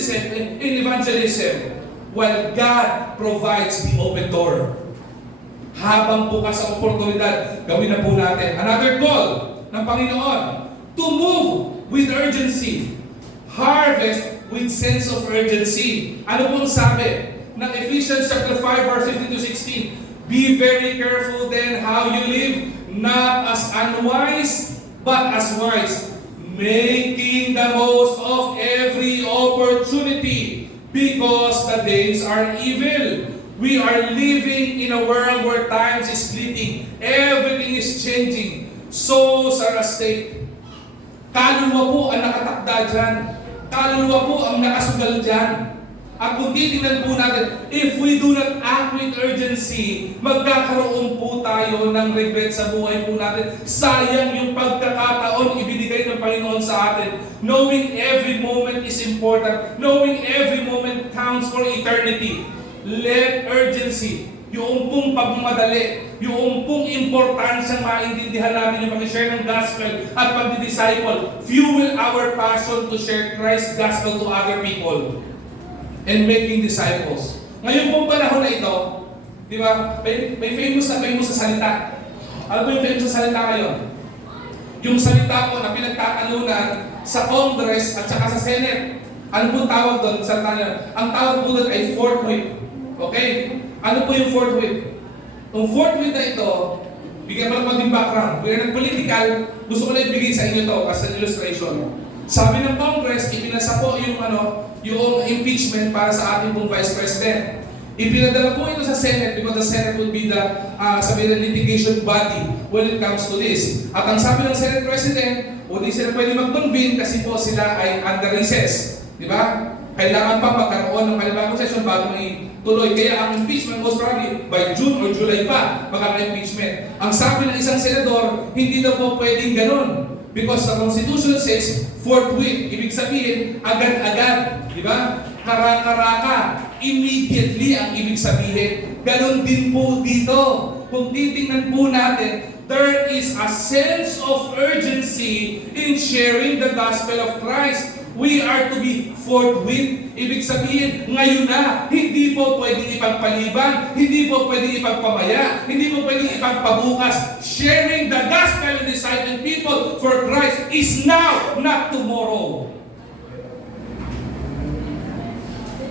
evangelism. While God provides the open door. Habang bukas ang oportunidad, gawin na po natin. Another call ng Panginoon to move with urgency. Harvest with sense of urgency. Ano pong sabi ng Ephesians chapter 5 verse 15 to 16? Be very careful then how you live, not as unwise, but as wise, making the most of every opportunity, because the days are evil. We are living in a world where times is fleeting. Everything is changing. Souls are at stake. Kaluluwa po ang nakatakda dyan. Kaluluwa po ang nakasugal dyan. At kung titignan po natin, if we do not act with urgency, magkakaroon po tayo ng regret sa buhay po natin. Sayang yung pagkakataon ibinigay ng Panginoon sa atin. Knowing every moment is important. Knowing every moment counts for eternity. Let urgency, yung pong pagmamadali, yung pong importansyang maintindihan natin yung pag-share ng gospel at pag-disciple, fuel our passion to share Christ's gospel to other people and making disciples. Ngayon pong panahon na ito, di ba, may famous na salita. Ano po yung famous na salita ngayon? Yung salita po na pinagkakalunan sa Congress at saka sa Senate. Ano po tawag doon? Salita niya? Ang tawag po doon ay fourth whip. Okay? Ano po yung fourth whip? Yung fourth whip na ito, bigyan pa lang maging background. Kung yan political, gusto ko na ibigay sa inyo to as an illustration. Sabi ng Congress, ipinasa po yung impeachment para sa ating pong Vice President. Ipinadala po ito sa Senate because the Senate would be the litigation body when it comes to this. At ang sabi ng Senate President, hindi sila pwede mag-convene kasi po sila ay under recess. Di ba? Kailangan pa magkaroon ng panibagong session bago may tuloy. Kaya ang impeachment most probably by June or July pa magkaka-impeachment. Ang sabi ng isang senador, hindi daw po pwedeng ganun. Because the Constitution says forthwith. Ibig sabihin, agad-agad. Di ba? Karaka-raka. Immediately ang ibig sabihin. Ganon din po dito. Kung titingnan po natin, there is a sense of urgency in sharing the gospel of Christ. We are to be forthwith. Ibig sabihin, ngayon na, hindi po pwedeng ipagpaliban, hindi po pwedeng ipagpamaya, hindi po pwedeng ipagpabukas. Sharing the gospel and discipling people for Christ is now, not tomorrow.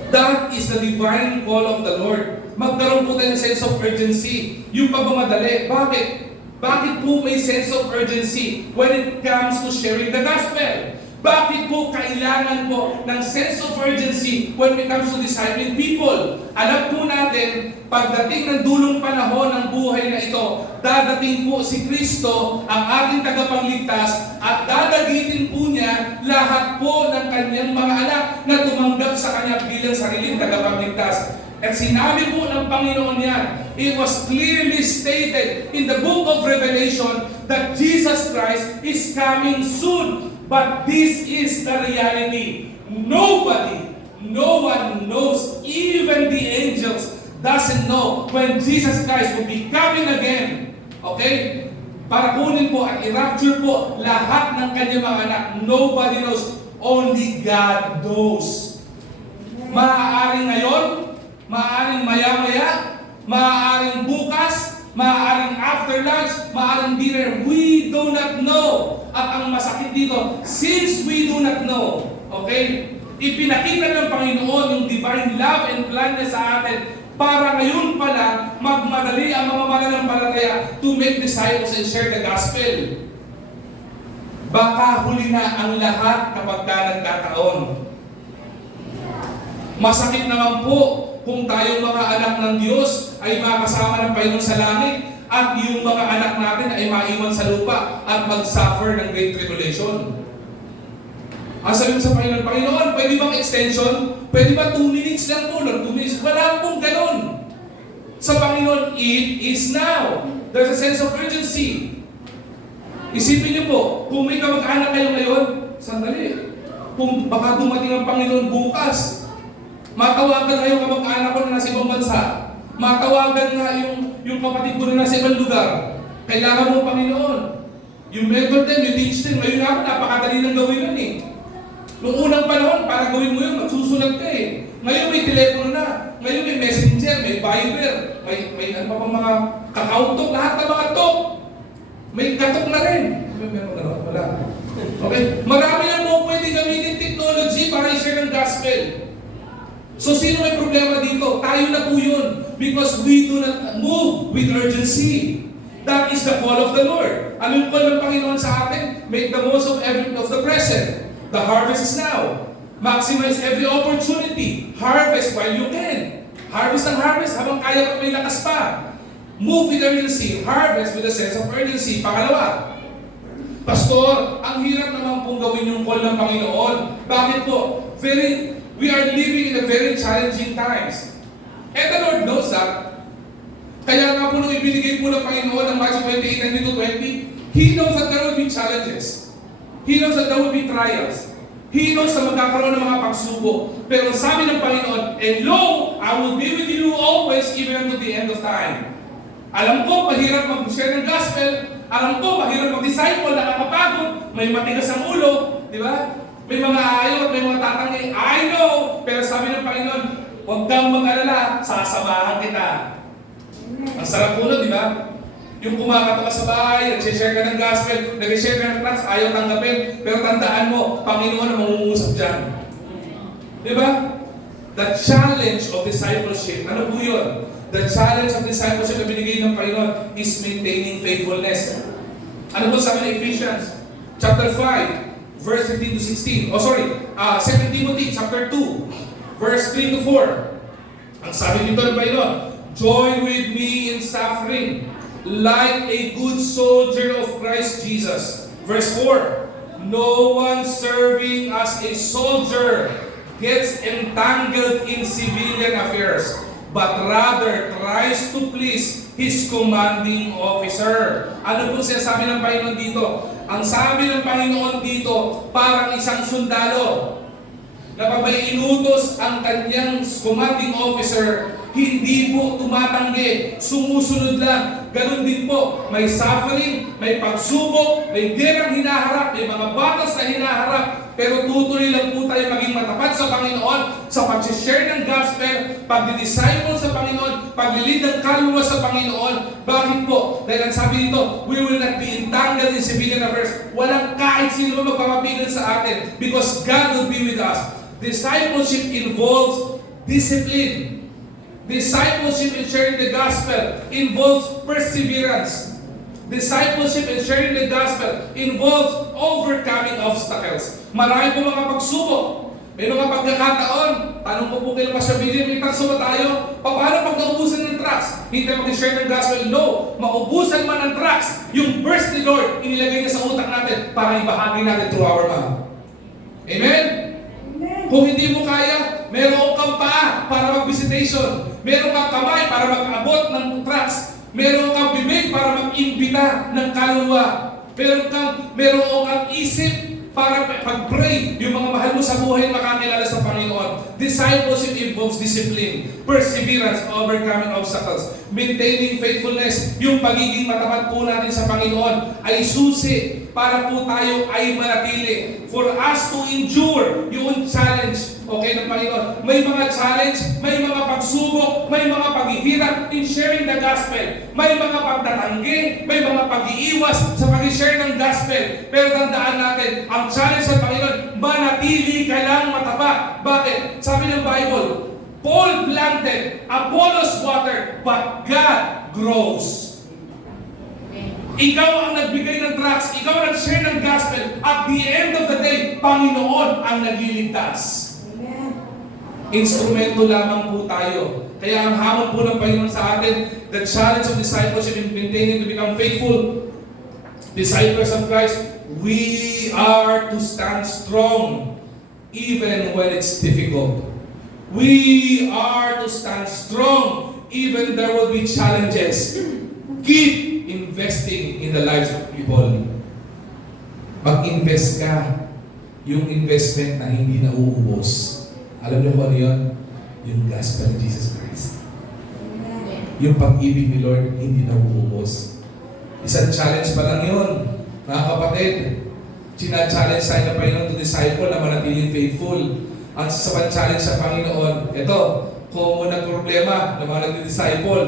That is the divine call of the Lord. Magkaroon po tayo ng sense of urgency. Yung pagmamadali. Bakit? Bakit po may sense of urgency when it comes to sharing the gospel? Bakit po kailangan po ng sense of urgency when it comes to discipling people? Alam po natin, pagdating ng dulong panahon ng buhay na ito, dadating po si Kristo, ang ating tagapagligtas, at dadagitin po niya lahat po ng kanyang mga anak na tumanggap sa kanya bilang sariling tagapagligtas. At sinabi po ng Panginoon niya, it was clearly stated in the book of Revelation that Jesus Christ is coming soon. But this is the reality. Nobody, no one knows, even the angels doesn't know when Jesus Christ will be coming again. Okay? Para kunin po at i-rapture po lahat ng kanyang mga anak. Nobody knows. Only God knows. Maaaring ngayon, maaaring maya-maya, maaaring bukas, maaaring after lunch, maaaring dinner. We do not know. At ang masakit dito, since we do not know, okay, ipinakita ng Panginoon yung divine love and plan niya sa atin para ngayon pa lang magmadali ang mga mananampalataya to make disciples and share the gospel. Baka huli na ang lahat kapag nagkataon. Masakit naman po kung tayong mga anak ng Diyos ay makasama ng Panginoon sa langit at yung mga anak natin ay maiwan sa lupa at mag-suffer ng Great Tribulation. Ang sabi sa Panginoon, Panginoon, pwede bang extension? Pwede ba 2 minutes lang po? 2 minutes? Wala pong ganun. Sa Panginoon, it is now. There's a sense of urgency. Isipin niyo po, kung may kamag-anak kayo ngayon, sandali. Kung baka dumating ang Panginoon bukas, matawagan na yung kamag-anak ko na nasa ibang bansa. Matawagan nga yung kapatid ko na nasa ibang lugar. Kailangan mo, Panginoon. Yung mentor them, yung teach them. Ngayon ako, napakadali ng gawin nun eh. Noong unang panahon, para gawin mo yun, magsusulat ka eh. Ngayon may telepono na. Ngayon may messenger, may Viber, may ano pa pang mga kakautok, lahat ng mga tok. May katok na rin. Meron na, wala. Okay? Marami na po pwede gamitin technology para i-share ng gospel. So sino may problema dito? Tayo na po yun. Because we do not move with urgency. That is the call of the Lord. Ano yung call ng Panginoon sa atin? Make the most of the present. The harvest is now. Maximize every opportunity. Harvest while you can. Harvest ang harvest habang kaya pa may lakas pa. Move with urgency. Harvest with a sense of urgency. Pangalawa, Pastor, ang hirap naman pong gawin yung call ng Panginoon. Bakit po? We are living in a very challenging times. And the Lord knows that. Kaya nga po nung ibinigay po ng Panginoon ng Matthew 28:19-20, He knows that there will be challenges. He knows that there will be trials. He knows na magkakaroon ng mga pagsubok. Pero sabi ng Panginoon, and lo, I will be with you always even unto the end of time. Alam ko, mahirap mag-share ng gospel. Alam ko, mahirap mag-disciple, nakakapagod, may matigas ang ulo, di ba? May mga ayaw at may mga tatanggi. I know! Pero sabi ng Panginoon, huwag kang mag-alala, sasamahan kita. Ang sarap po nun, di ba? Yung kumakato ka sa bahay, nag-share ka ng gospel, nag-share ka ng tracts, ayaw tanggapin. Pero tandaan mo, Panginoon ang mangungusap dyan. Di ba? The challenge of discipleship, ano po yun? The challenge of discipleship na binigay ng Panginoon is maintaining faithfulness. Ano po sabi ng Ephesians? Chapter 5, verse 15 to 16. 2 Timothy chapter 2, verse 3 to 4. Ang sabi dito ng Panginoon, join with me in suffering, like a good soldier of Christ Jesus. Verse 4, no one serving as a soldier gets entangled in civilian affairs, but rather tries to please his commanding officer. Ano po sinasabi ng Panginoon dito? Ang sabi ng Panginoon dito, parang isang sundalo na pag may inutos ang kanyang commanding officer, hindi po tumatanggi, sumusunod lang. Ganun din po, may suffering, may pagsubok, may gerang hinaharap, may mga batas na hinaharap, pero tutuloy lang po tayo maging matapat sa Panginoon, sa pag-share ng gospel, pag-disciple sa Panginoon, pag-lead ng kaluluwa sa Panginoon. Bakit po? Dahil ang sabi dito, we will not be entangled in civilian affairs. Walang kahit sino magpapabigal sa atin, because God will be with us. Discipleship involves discipline. Discipleship in sharing the gospel involves perseverance. Discipleship in sharing the gospel involves overcoming obstacles. Marami po mga pagsubok. May mga pagkakataon. Tanong ko po kay Pastor Billy, may takso ba tayo? Paano pag naubusan ng trucks? Hindi tayo mag-share ng gospel? No. Maubusan man ng trucks, yung verse ni Lord, inilagay niya sa utak natin para ibahagi natin through our mouth. Amen? Kung hindi mo kaya, meron kang paa para mag-visitation. Meron kang kamay para mag-abot ng trucks. Meron kang bibig para mag-imbita ng kaluluwa. Meron kang isip para pag-pray. Yung mga mahal mo sa buhay makakilala sa Panginoon. Discipleship involves discipline, perseverance, overcoming obstacles, maintaining faithfulness. Yung pagiging matapat po natin sa Panginoon ay susi para po tayo ay manatili. For us to endure yung challenge, okay, ng Panginoon. May mga challenge, may mga pagsubok, may mga paghihirap in sharing the gospel. May mga pagtatanggi, may mga pag-iiwas sa pag-share ng gospel. Pero tandaan natin, ang challenge sa Panginoon, manatili ka lang matapat. Bakit? Sabi ng Bible, Paul planted, Apollos watered, but God grows. Ikaw ang nagbigay ng tracts, ikaw ang nag-share ng gospel. At the end of the day, Panginoon ang nagliligtas. Instrumento lamang po tayo. Kaya ang hamon po ng Panginoon sa atin, the challenge of discipleship in maintaining to become faithful disciples of Christ, we are to stand strong even when it's difficult. We are to stand strong even there will be challenges. Keep investing in the lives of people. Mag-invest ka. Yung investment na hindi nauubos. Alam niyo kung ano yun? Yung gospel of Jesus Christ. Yung pag-ibig ni Lord, hindi nauubos. Isang challenge pa lang yun. Mga kapatid, challenge tayo ng Panginoon to disciple na manatiling faithful. Ang sa challenge sa Panginoon, ito, kung nag-problema ng mga nag-disciple,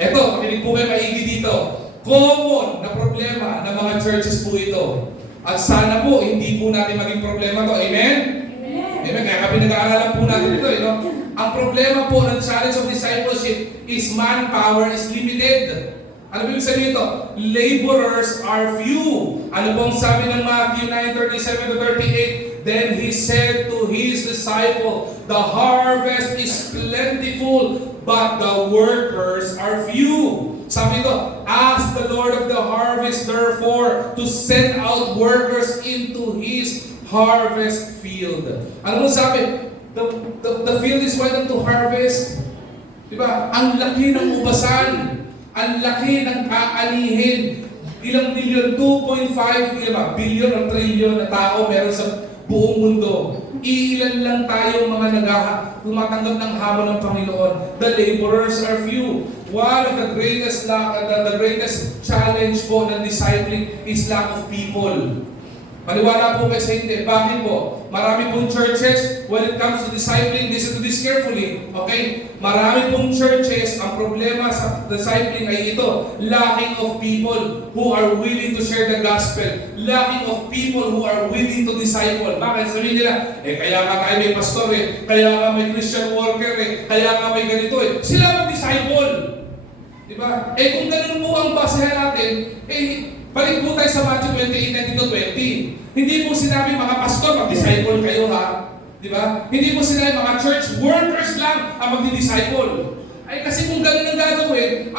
ito, makinig po kayo maigi dito. Common na problema ng mga churches po ito. At sana po, hindi po natin maging problema to. Amen? Amen. Kaya kami nag-aaralan po natin ito. No? Ang problema po ng challenge of discipleship is manpower is limited. Ano ibig sabihin ito? Laborers are few. Ano pong sabi ng Matthew 9:37-38? Then he said to his disciple, the harvest is plentiful, but the workers are few. Sabi ito, ask the Lord of the harvest therefore to send out workers into his harvest field. Ano mo sabi? The field is wide to harvest. Diba? Ang laki ng ubasan. Ang laki ng kaanihin. Ilang bilyon? 2.5 billion o trillion na tao meron sa buong mundo. Ilan lang tayo mga tumatanggap ng hamon ng Panginoon. The laborers are few. One of the greatest challenge po ng discipling is lack of people. Maniwala po kayo sa hindi. Bakit po? Marami pong churches, when it comes to discipling, listen to this carefully. Okay? Marami pong churches, ang problema sa discipling ay ito. Lacking of people who are willing to share the gospel. Lacking of people who are willing to disciple. Bakit? Sabihin nila, kaya nga tayo may pastor kaya nga may Christian worker kaya nga may ganito Sila mag-disciple. Diba? Kung ganun po ang basehan natin, balik po tayo sa Matthew 28:19-20. Hindi po sinabi mga pastor, mag-disciple kayo ha. Di ba? Hindi po sila yung mga church workers lang ang magdi-disciple. Ay kasi kung ganun ang gagawin,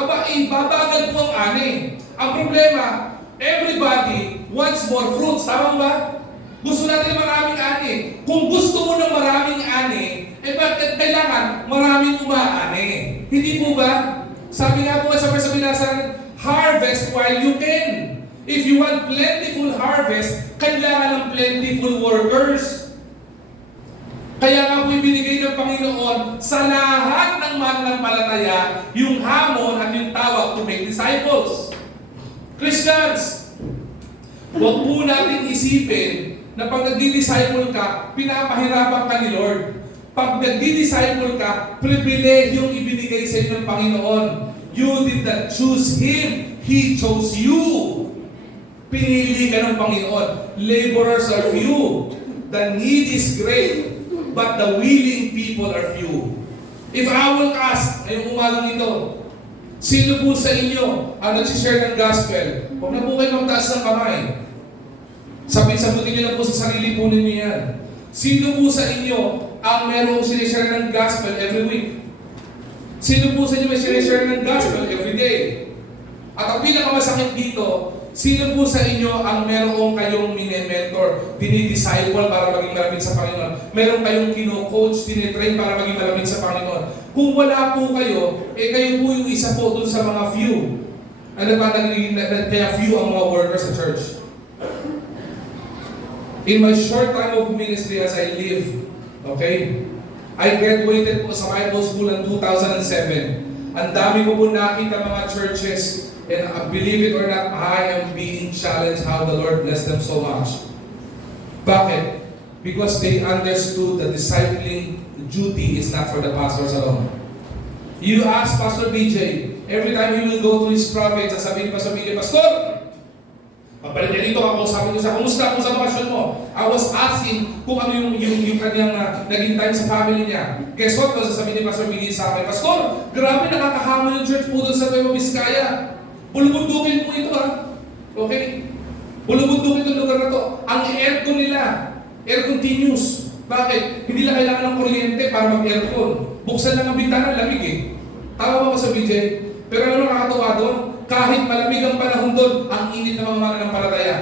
babagal po ang ani. Ang problema, everybody wants more fruits. Tama ba? Gusto natin maraming ani. Kung gusto mo ng maraming ani, bakit kailangan maraming umaani? Hindi po ba? Sabi nga po sa verse binasa, harvest while you can. If you want plentiful harvest, kailangan ng plentiful workers. Kaya nga po ibinigay ng Panginoon sa lahat ng mananampalataya yung hamon at yung tawag to make disciples. Christians, huwag po natin isipin na pag nagdi-disciple ka, pinapahirapan ka ni Lord. Pag nagdi-disciple ka, privilege yung ibinigay sa inyo ng Panginoon. You did not choose Him. He chose you. Pinili ka ng Panginoon. Laborers are few. The need is great, but the willing people are few. If I will ask, ngayong umagang ito, sino po sa inyo ang nagsishare ng gospel? Huwag na po kayo magtaas ng kamay. Sabihin niyo lang po sa sarili po ninyo yan. Sino po sa inyo ang merong sinishare ng gospel every week? Sino po sa inyo may sinishare ng gospel every day? At ang pinakamasakit dito, sino po sa inyo ang meron kayong mini-mentor, dinidisciple para maging malapit sa Panginoon? Meron kayong kino-coach, tinitrain para maging malapit sa Panginoon? Kung wala po kayo, kayo po yung isa po dun sa mga few. Ano ba kaya few ang mga workers sa church? In my short time of ministry as I live, okay, I graduated po sa Bible School in 2007. Ang dami ko po nakita mga churches. And believe it or not, I am being challenged how the Lord blessed them so much. Bakit? Because they understood the discipling duty is not for the pastors alone. You ask Pastor BJ, every time he will go to his prophet, sasabihin pa sa BJ, Pastor, pabalik niya dito, sabi ko siya, kumusta sa bakasyon mo? I was asking kung ano yung kanyang naging time sa family niya. Guess what? Sasabihin ni Pastor BJ sa akin, Pastor, grabe nakakahamon yung church po doon sa Nueva Vizcaya. Bulubundukin po ito Okay? Bulubundukin itong lugar na to. Ang aircon nila, air continuous. Bakit? Hindi lang kailangan ng kuryente para mag-aircon. Buksan lang ang bintana, lamig eh. Tama ba ko sa BJ? Pero ano nakakatawa doon? Kahit malamig ang panahon doon, ang init ng mga mananampalataya.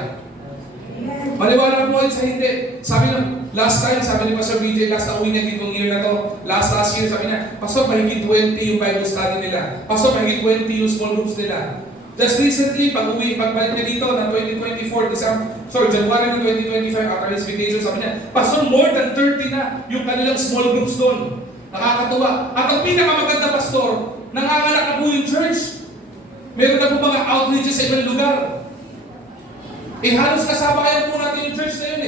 Maliwanag po sa hindi. Sabi na, last time, sabi ni Pastor BJ, last na uwi niya ditong year na to, last year, sabi niya, Pastor, mahigit 20 yung Bible study nila. Pastor, mahigit 20 yung small groups nila. Just recently, pagbalik niya dito na 2024, January ng 2025, after his vacation, sabi niya, Pastor, more than 30 na yung kanilang small groups doon. Nakakatuwa. At ang pinakamaganda, Pastor, nanganganak na po yung church. Meron na po mga outreaches sa ibang lugar. Halos kasabayan po natin yung church na yun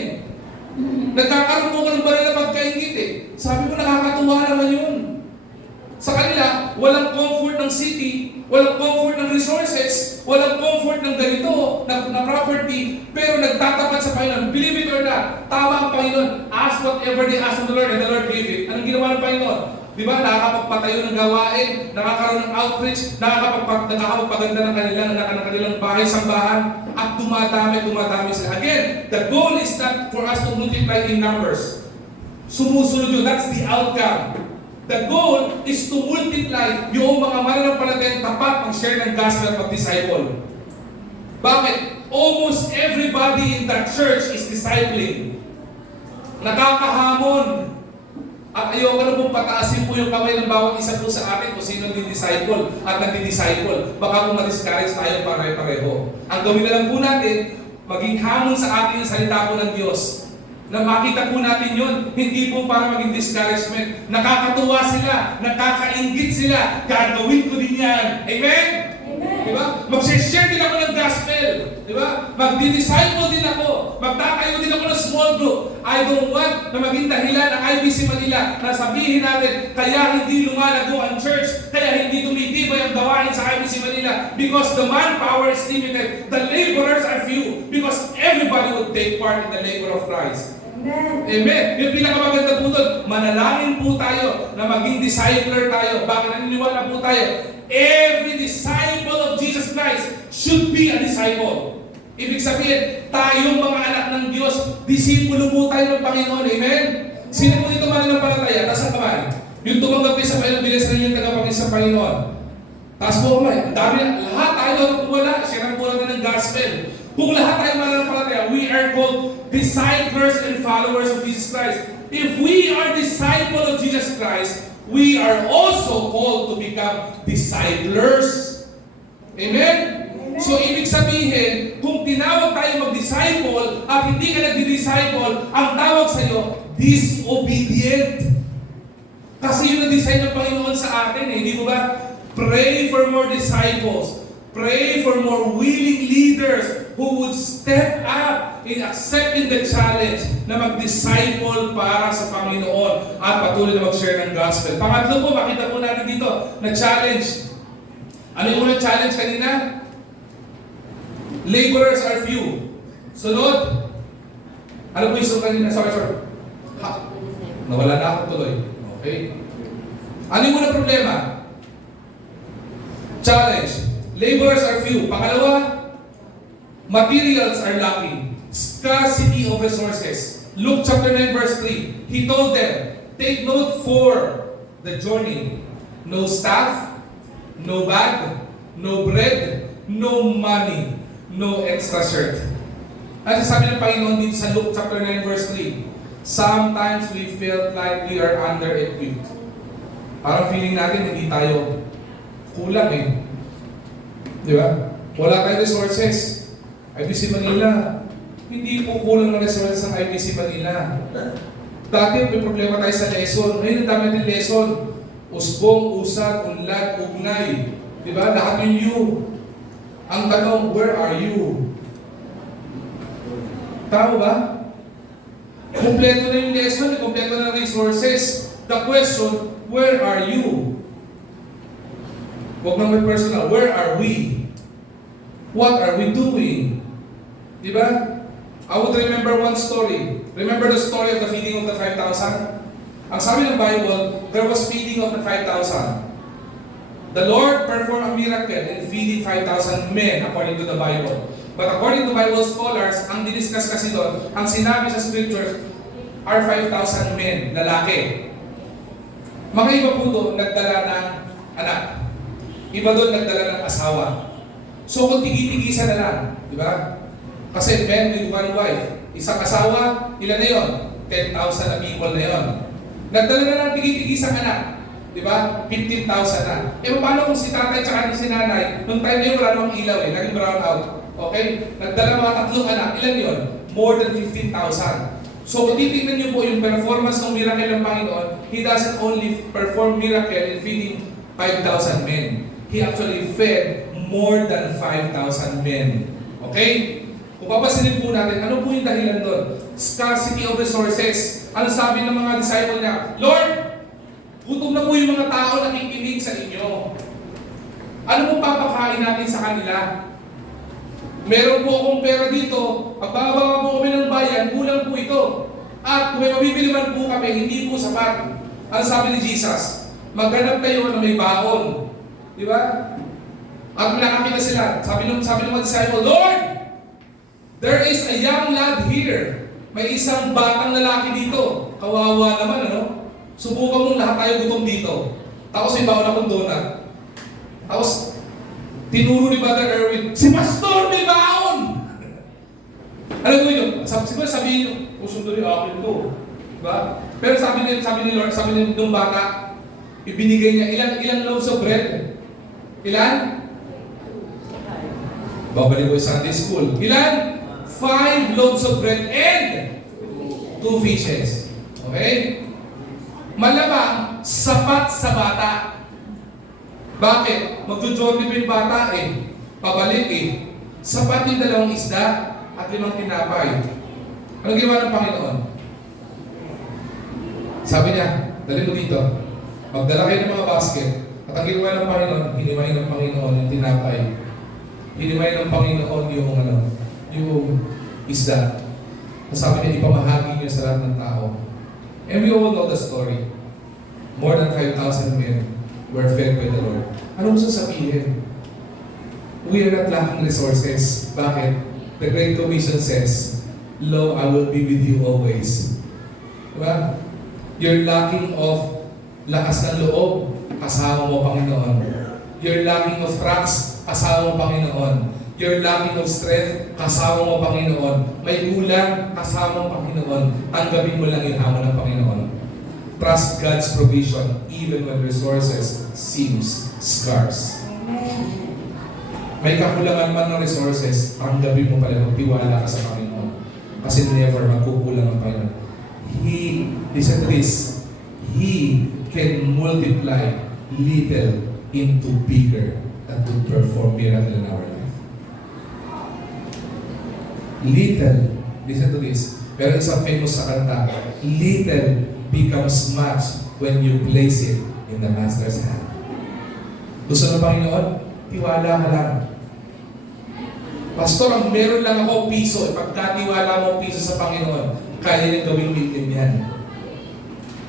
Nagkakaroon po ka ng banal na pagkaingit Sabi ko, nakakatuwa naman yun. Sa kanila, walang comfort ng city, walang comfort ng resources, walang comfort ng ganito, na property, pero nagtatapat sa Panginoon. Believe it or not, tama ang Panginoon. Ask whatever they ask of the Lord and the Lord gave it. Anong ginawa ng Panginoon? Di ba? Nakakapagpatayo ng gawain, nakakaroon ng outreach, nakakapagpaganda ng kanilang bahay-sambahan, at dumadami sila. Again, the goal is not for us to multiply in numbers. Sumusunod yun. That's the outcome. The goal is to multiply yung mga mananampalatayang tapat ang share ng gospel at mag-disciple. Bakit? Almost everybody in that church is discipling. Nakakahamon. At ayoko na pong pataasin po yung kamay ng bawat isa po sa atin kung sino di-disciple at nagdi-disciple. Baka po ma-discourage tayo pare-pareho. Ang gawin na lang po natin, maging hamon sa atin yung salita po ng Diyos. Na makita po natin yun, hindi po para maging discouragement. Nakakatuwa sila, nakakaingit sila, gagawin ko din yan. Amen? Amen. Diba? Mag-share din ako ng gospel. Diba? Magdi-disciple din ako. Magtatayo din ako ng small group. I don't want na maging dahilan ng IBC Manila na sabihin natin, kaya hindi lumalago ang church, kaya hindi tumitibay ang gawain sa IBC Manila because the manpower is limited, the laborers are few, because everybody would take part in the labor of Christ. Amen. Amen. Yung pinakamaganda po doon, manalangin po tayo na maging discipler tayo. Bakit naniniwala po tayo? Every disciple of Jesus Christ should be a disciple. Ibig sabihin, tayong mga anak ng Diyos, disipulo po tayo ng Panginoon. Amen? Sino po dito mananampalataya? Taas ang kamay. Yung tumanggap kayo sa Panginoon, bilang sa inyong tagapangin sa Panginoon. Taas po kamay. Ang dami, lahat tayo kung wala, share po natin ng gospel. Kung lahat tayo mananampalataya, we are called disciples and followers of Jesus Christ. If we are disciples of Jesus Christ, we are also called to become disciplers. Amen? So, ibig sabihin, kung tinawag tayo mag-disciple at hindi ka nag-disciple, ang tawag sa iyo, disobedient. Kasi yun ang design ng Panginoon sa atin, eh. Hindi mo ba? Pray for more disciples. Pray for more willing leaders who would step up in accepting the challenge na mag-disciple para sa Panginoon at patuloy na mag-share ng gospel. Pangatlo po, makita po natin dito na challenge. Ano yung unang challenge kanina? Laborers are few. Sunod. Ano po yung sunod kanina? Sorry. Nawala na ako tuloy. Okay. Ano yung unang problema? Challenge. Laborers are few. Pangalawa, materials are lacking. Scarcity of resources. Luke chapter 9 verse 3. He told them, take note for the journey. No staff, no bag, no bread, no money, no extra shirt. At sabi ng Panginoon dito sa Luke chapter 9 verse 3, sometimes we felt like we are under-equipped. Parang feeling natin hindi tayo kulang eh. Di ba? Wala tayong resources. IBC Manila, hindi po kulang ng resources ng IBC Manila. Dati may problema tayo sa lesson. Ngayon ang dami natin lesson. Usbong, usad, unlad, ugnay. Di ba? Lahat yung you. Ang tanong, where are you? Tama ba? Kompleto na yung lesson, kompleto na resources. The question, where are you? Huwag naman personal, where are we? What are we doing? Diba? I would remember one story. Remember the story of the feeding of the 5,000? Ang sabi ng Bible, there was feeding of the 5,000. The Lord performed a miracle in feeding 5,000 men according to the Bible. But according to Bible scholars, ang diniscuss kasi doon, ang sinabi sa scriptures, are 5,000 men, lalaki. Mga iba po doon, nagdala ng anak. Iba doon, nagdala ng asawa. So kung tigi-tigisa na lang, di ba? Kasi men with one wife, isang asawa, ilan na yun? 10,000 na people na yun. Nagdala na lang tigi-tigisang anak. Di ba? 15,000 na. Eh, paano kung si tatay at si nanay, nung time na yun, wala namang ilaw eh, naging brown out. Okay? Nagdala mga tatlong anak. Ilan yun? More than 15,000. So, kung titignan niyo po yung performance ng miracle ng Panginoon, He doesn't only perform miracle in feeding 5,000 men. He actually fed more than 5,000 men. Okay? Kung papasilin po natin, ano po yung dahilan doon? Scarcity of resources. Ano sabi ng mga disciple niya? Lord, gutom na po yung mga tao na nakikinig sa inyo. Ano pong papakain natin sa kanila? Meron po akong pera dito, pagbababa po kami ng bayan, kulang po ito. At kung may mabibili man po kami, hindi po sapat. Ano sabi ni Jesus? Maghanap kayo na may baon. Di ba? At nakakita sila. Sabi ng mga disciple, Lord, there is a young lad here. May isang batang lalaki dito. Kawawa naman, ano? Subukan mong lahat tayo gutom dito. Tapos may baon akong donut. Tapos, tinuro ni Brother Erwin, si Pastor may baon! Alam mo yun? Sabihin nyo, sundo rin akin to. Diba? Pero sabi ni Lord, sabi nung bata, ibinigay niya, ilang loaves of bread? Ilan? Babalik ko sa Sunday school. Ilan? 5 loaves of bread and 2 fishes. Okay? Malamang, sapat sa bata. Bakit? Magjo-journey pa yung bata eh. Pabalik eh. Sapat yung 2 isda at 5 tinapay. Anong ginawa ng Panginoon? Sabi niya, dali mo dito. Magdala kayo ng mga basket. At ang ginawa ng Panginoon, hinimay ng Panginoon yung tinapay. Hinimay ng Panginoon yung isda. Sabi niya, ipamahagi niya sa lahat ng tao. And we all know the story. More than 5,000 men were fed by the Lord. Ano gusto sabihin? We are not lacking resources. Bakit? The Great Commission says, Lo, I will be with you always. Diba? You're lacking of lakas ng loob, kasama mo, Panginoon. You're lacking of trust, kasama mo, Panginoon. You're lacking of strength, kasama mo, Panginoon. May kulang, kasama mo, Panginoon. Tanggapin mo lang yung hamon ng Panginoon. Trust God's provision even when resources seems scarce. May kakulangan man ng resources, tanggapin mo pala, magtiwala ka sa Panginoon. Kasi never magkukulang ang Panginoon. Listen to this, He can multiply little into bigger and to perform miracle in our life. Little, listen to this, pero isang famous sa kanta, little becomes much when you place it in the Master's hand. Gusto ng Panginoon? Tiwala ka lang. Pastor, ang meron lang ako piso, ipagkatiwala mo piso sa Panginoon, kaya niyang gawing million yan.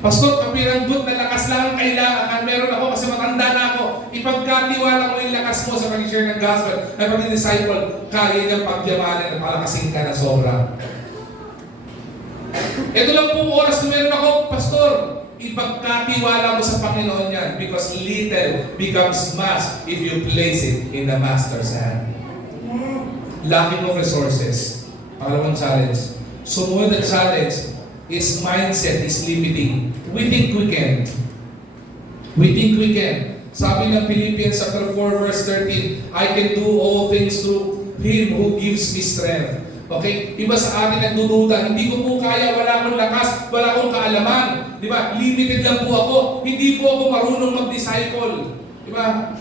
Pastor, kapiranggot na lakas lang ang kailangan. Meron ako kasi matanda na ako. Ipagkatiwala mo yung lakas mo sa pag-share ng gospel ay pag-disciple, kaya niyang pagyamanin at palakasin ka na sobra. Ito lang pong oras na meron ako, Pastor. Ipagkatiwala mo sa Panginoon yan because little becomes much if you place it in the Master's hand. Lacking of resources. Pangalawang challenge. Sumunod na challenge is mindset is limiting. We think we can. We think we can. Sabi ng Philippians chapter 4 verse 13, I can do all things through Him who gives me strength. Okay? Iba sa atin nagdududa, hindi ko po kaya, wala akong lakas, wala akong kaalaman. Di ba? Limited lang po ako. Hindi po ako marunong mag-disciple. Di ba?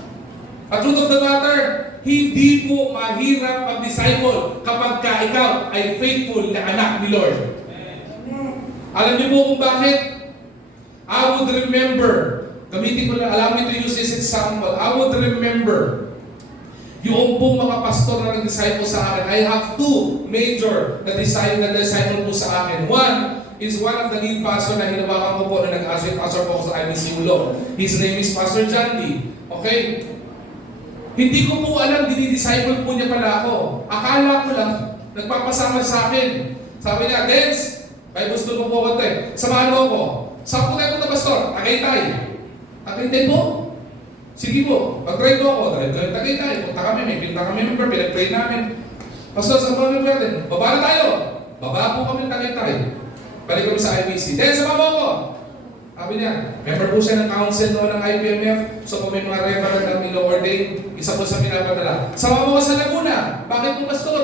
At truth of the matter, hindi po mahirap mag-disciple kapag ka ikaw ay faithful na anak ni Lord. Alam niyo po kung bakit? I would remember, gamitin ko lang, allow me to use this example. I would remember, yung pong mga pastor na nag-disciple sa akin, I have two major na disciple po sa akin. One is one of the lead pastor na hinawakan ko po na nag-associate pastor po ako sa IBC Ulo. His name is Pastor John D. Okay? Hindi ko po alam, dinidisciple po niya pala ako. Akala ko lang, nagpapasama sa akin. Sabi niya, Dens, ay gusto mo po ako ito eh. Samahan mo ako. Saan po tayo punta, Pastor? Tagaytay. Tagaytay po? Sige po. Mag-drive po ako. Drive kayo Tagaytay. Punta kami. May pinta kami member. Pinag-pray namin. Pastor, saan po kami natin? Baba na tayo. Baba po kami Tagaytay. Balik kami sa IBC. Then, sama mo ako. Sabi niya, member po siya ng council noon ng IPMF. So kung may mga referent na milo-ordain, isa po sa pinapadala. Sama mo ako sa Laguna. Bakit po, Pastor?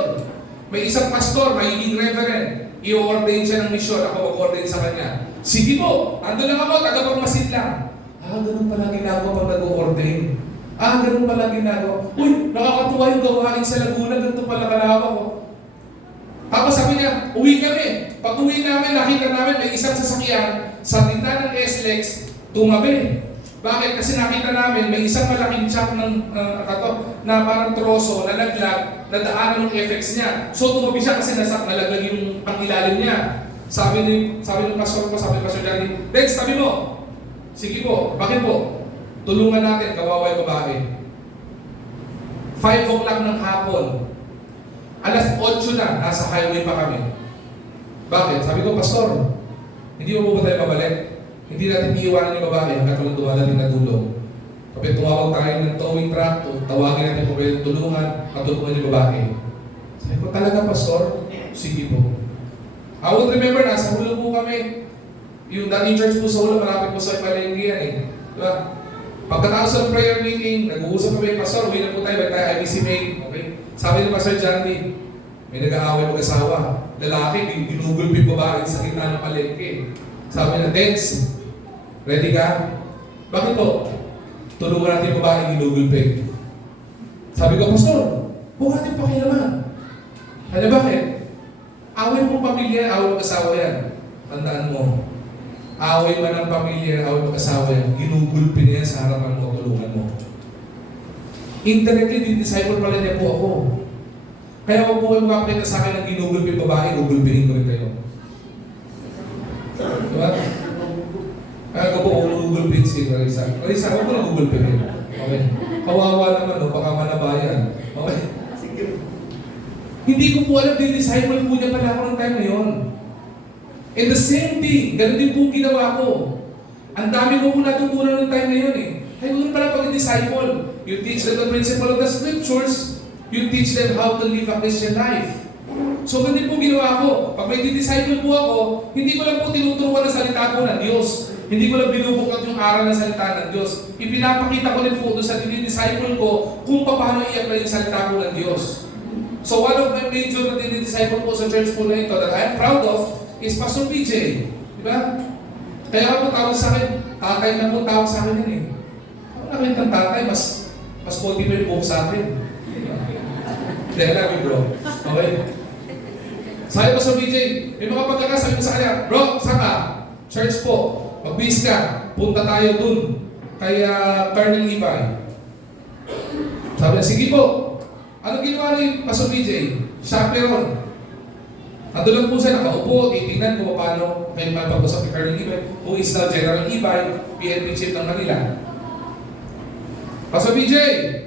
May isang pastor, magiging reverend. I-ordain siya ng misyon, ako mag-ordain sa kanya. Sige po, ando lang ako, tagapagmasid lang. Ganun pala ginagawa pag nag-ordain. Ganun pala ginagawa. Uy, nakakatuwa yung gawain sa Laguna, ganito pala kalawa ko. Tapos sabi niya, uwi kami. Pag uwi namin, nakita namin may isang sasakyan sa tindahan ng SLEX, tumabi. Bakit? Kasi nakita namin may isang malaking chunk ng na parang troso na naglag na daanan ng FX niya. So tumabi siya kasi nalaglag yung pangilalim niya. Sabi ng pastor ko, sabi ng pastor Johnny, Dex, tabi mo. Sige po. Bakit po? Tulungan natin, kawawa yung babae. 5 o'clock ng hapon. Alas 8 na, nasa highway pa kami. Bakit? Sabi ko, Pastor, hindi mo po ba tayo babalik? Hindi natin iiwanan yung babae hanggang walang dumadating na tulong. Kapag tumawag tayo ng towing truck, tawagin natin po pwede tulungan, matulungan yung babae. Sabi ko, talaga Pastor? Sige po. I would remember, nasa Hulo po kami. Yung dating church po sa Hulo, marapit po sa Palengke yan eh. Diba? Pagkatapos ng prayer meeting, nag-uusap kami, Pastor, uwi na po tayo, tayo IBC May. Okay? Sabi ni Pastor John D, may nag-aaway mag-asawa. Lalaki, ginugulpi babae sa gitna ng Palengke. Sabi na, Dens, ready ka? Bakit po? Tulungan natin yung babae ginugulpi. Sabi ko, Pastor, huwag natin pakilaman. Ano bakit? Away mo pamilya, away mag-asawa yan. Tandaan mo. Away man ng pamilya, away mag-asawa yan. Ginugulpi niya sa harapan mo, tulungan mo. Indirectly, disciple pala niya po ako. Kaya huwag po kayo makapalita sa akin ng ginugulpi babae, gugulpihin ko rin kayo. Diba? Kaya ko po gugulpihin si Marisa. Marisa, huwag ko na gugulpihin. Okay? Kawawa naman, no? Baka manabayan. Okay? Hindi ko po alam, disciple po niya pala ako ng time na yun. And the same thing, ganun din po ginawa ko. Ang dami ko po natutunan ng time na yun eh. Ay, ganun pala pag-disciple. You teach them the principle of the scriptures. You teach them how to live a Christian life. So, ganun din po ginawa ko. Pag may disciple po ako, hindi ko lang po tinuturuan ang salita po ng Diyos. Hindi ko lang binubuklat yung aral ng salita ng Diyos. Ipinapakita ko rin po doon sa disciple ko kung paano i-apply yung salita po ng Diyos. So, one of my major na disciple po sa church po na ito that I'm proud of is Pastor PJ. Di ba? Kaya ako tawag sa akin, tatay na po tawag sa akin yun eh. Ako namin ng tatay, mas konti pa yung buhok sa akin. Dahil namin bro. Okay? Sabi Pastor PJ, may mga pagkakasabi ko sa kanya, bro, saan ka? Church po. Mag-bis ka. Punta tayo dun. Kay Colonel Ibay. Sabi niya, sige po. Ano ginawa ni Pastor PJ? Chaperon. Ando lang po siya, nakaupo, titingnan kung paano may mapag-usap kay Colonel Ibay, who is now General Ibay, PNP chief ng Manila. Pastor PJ,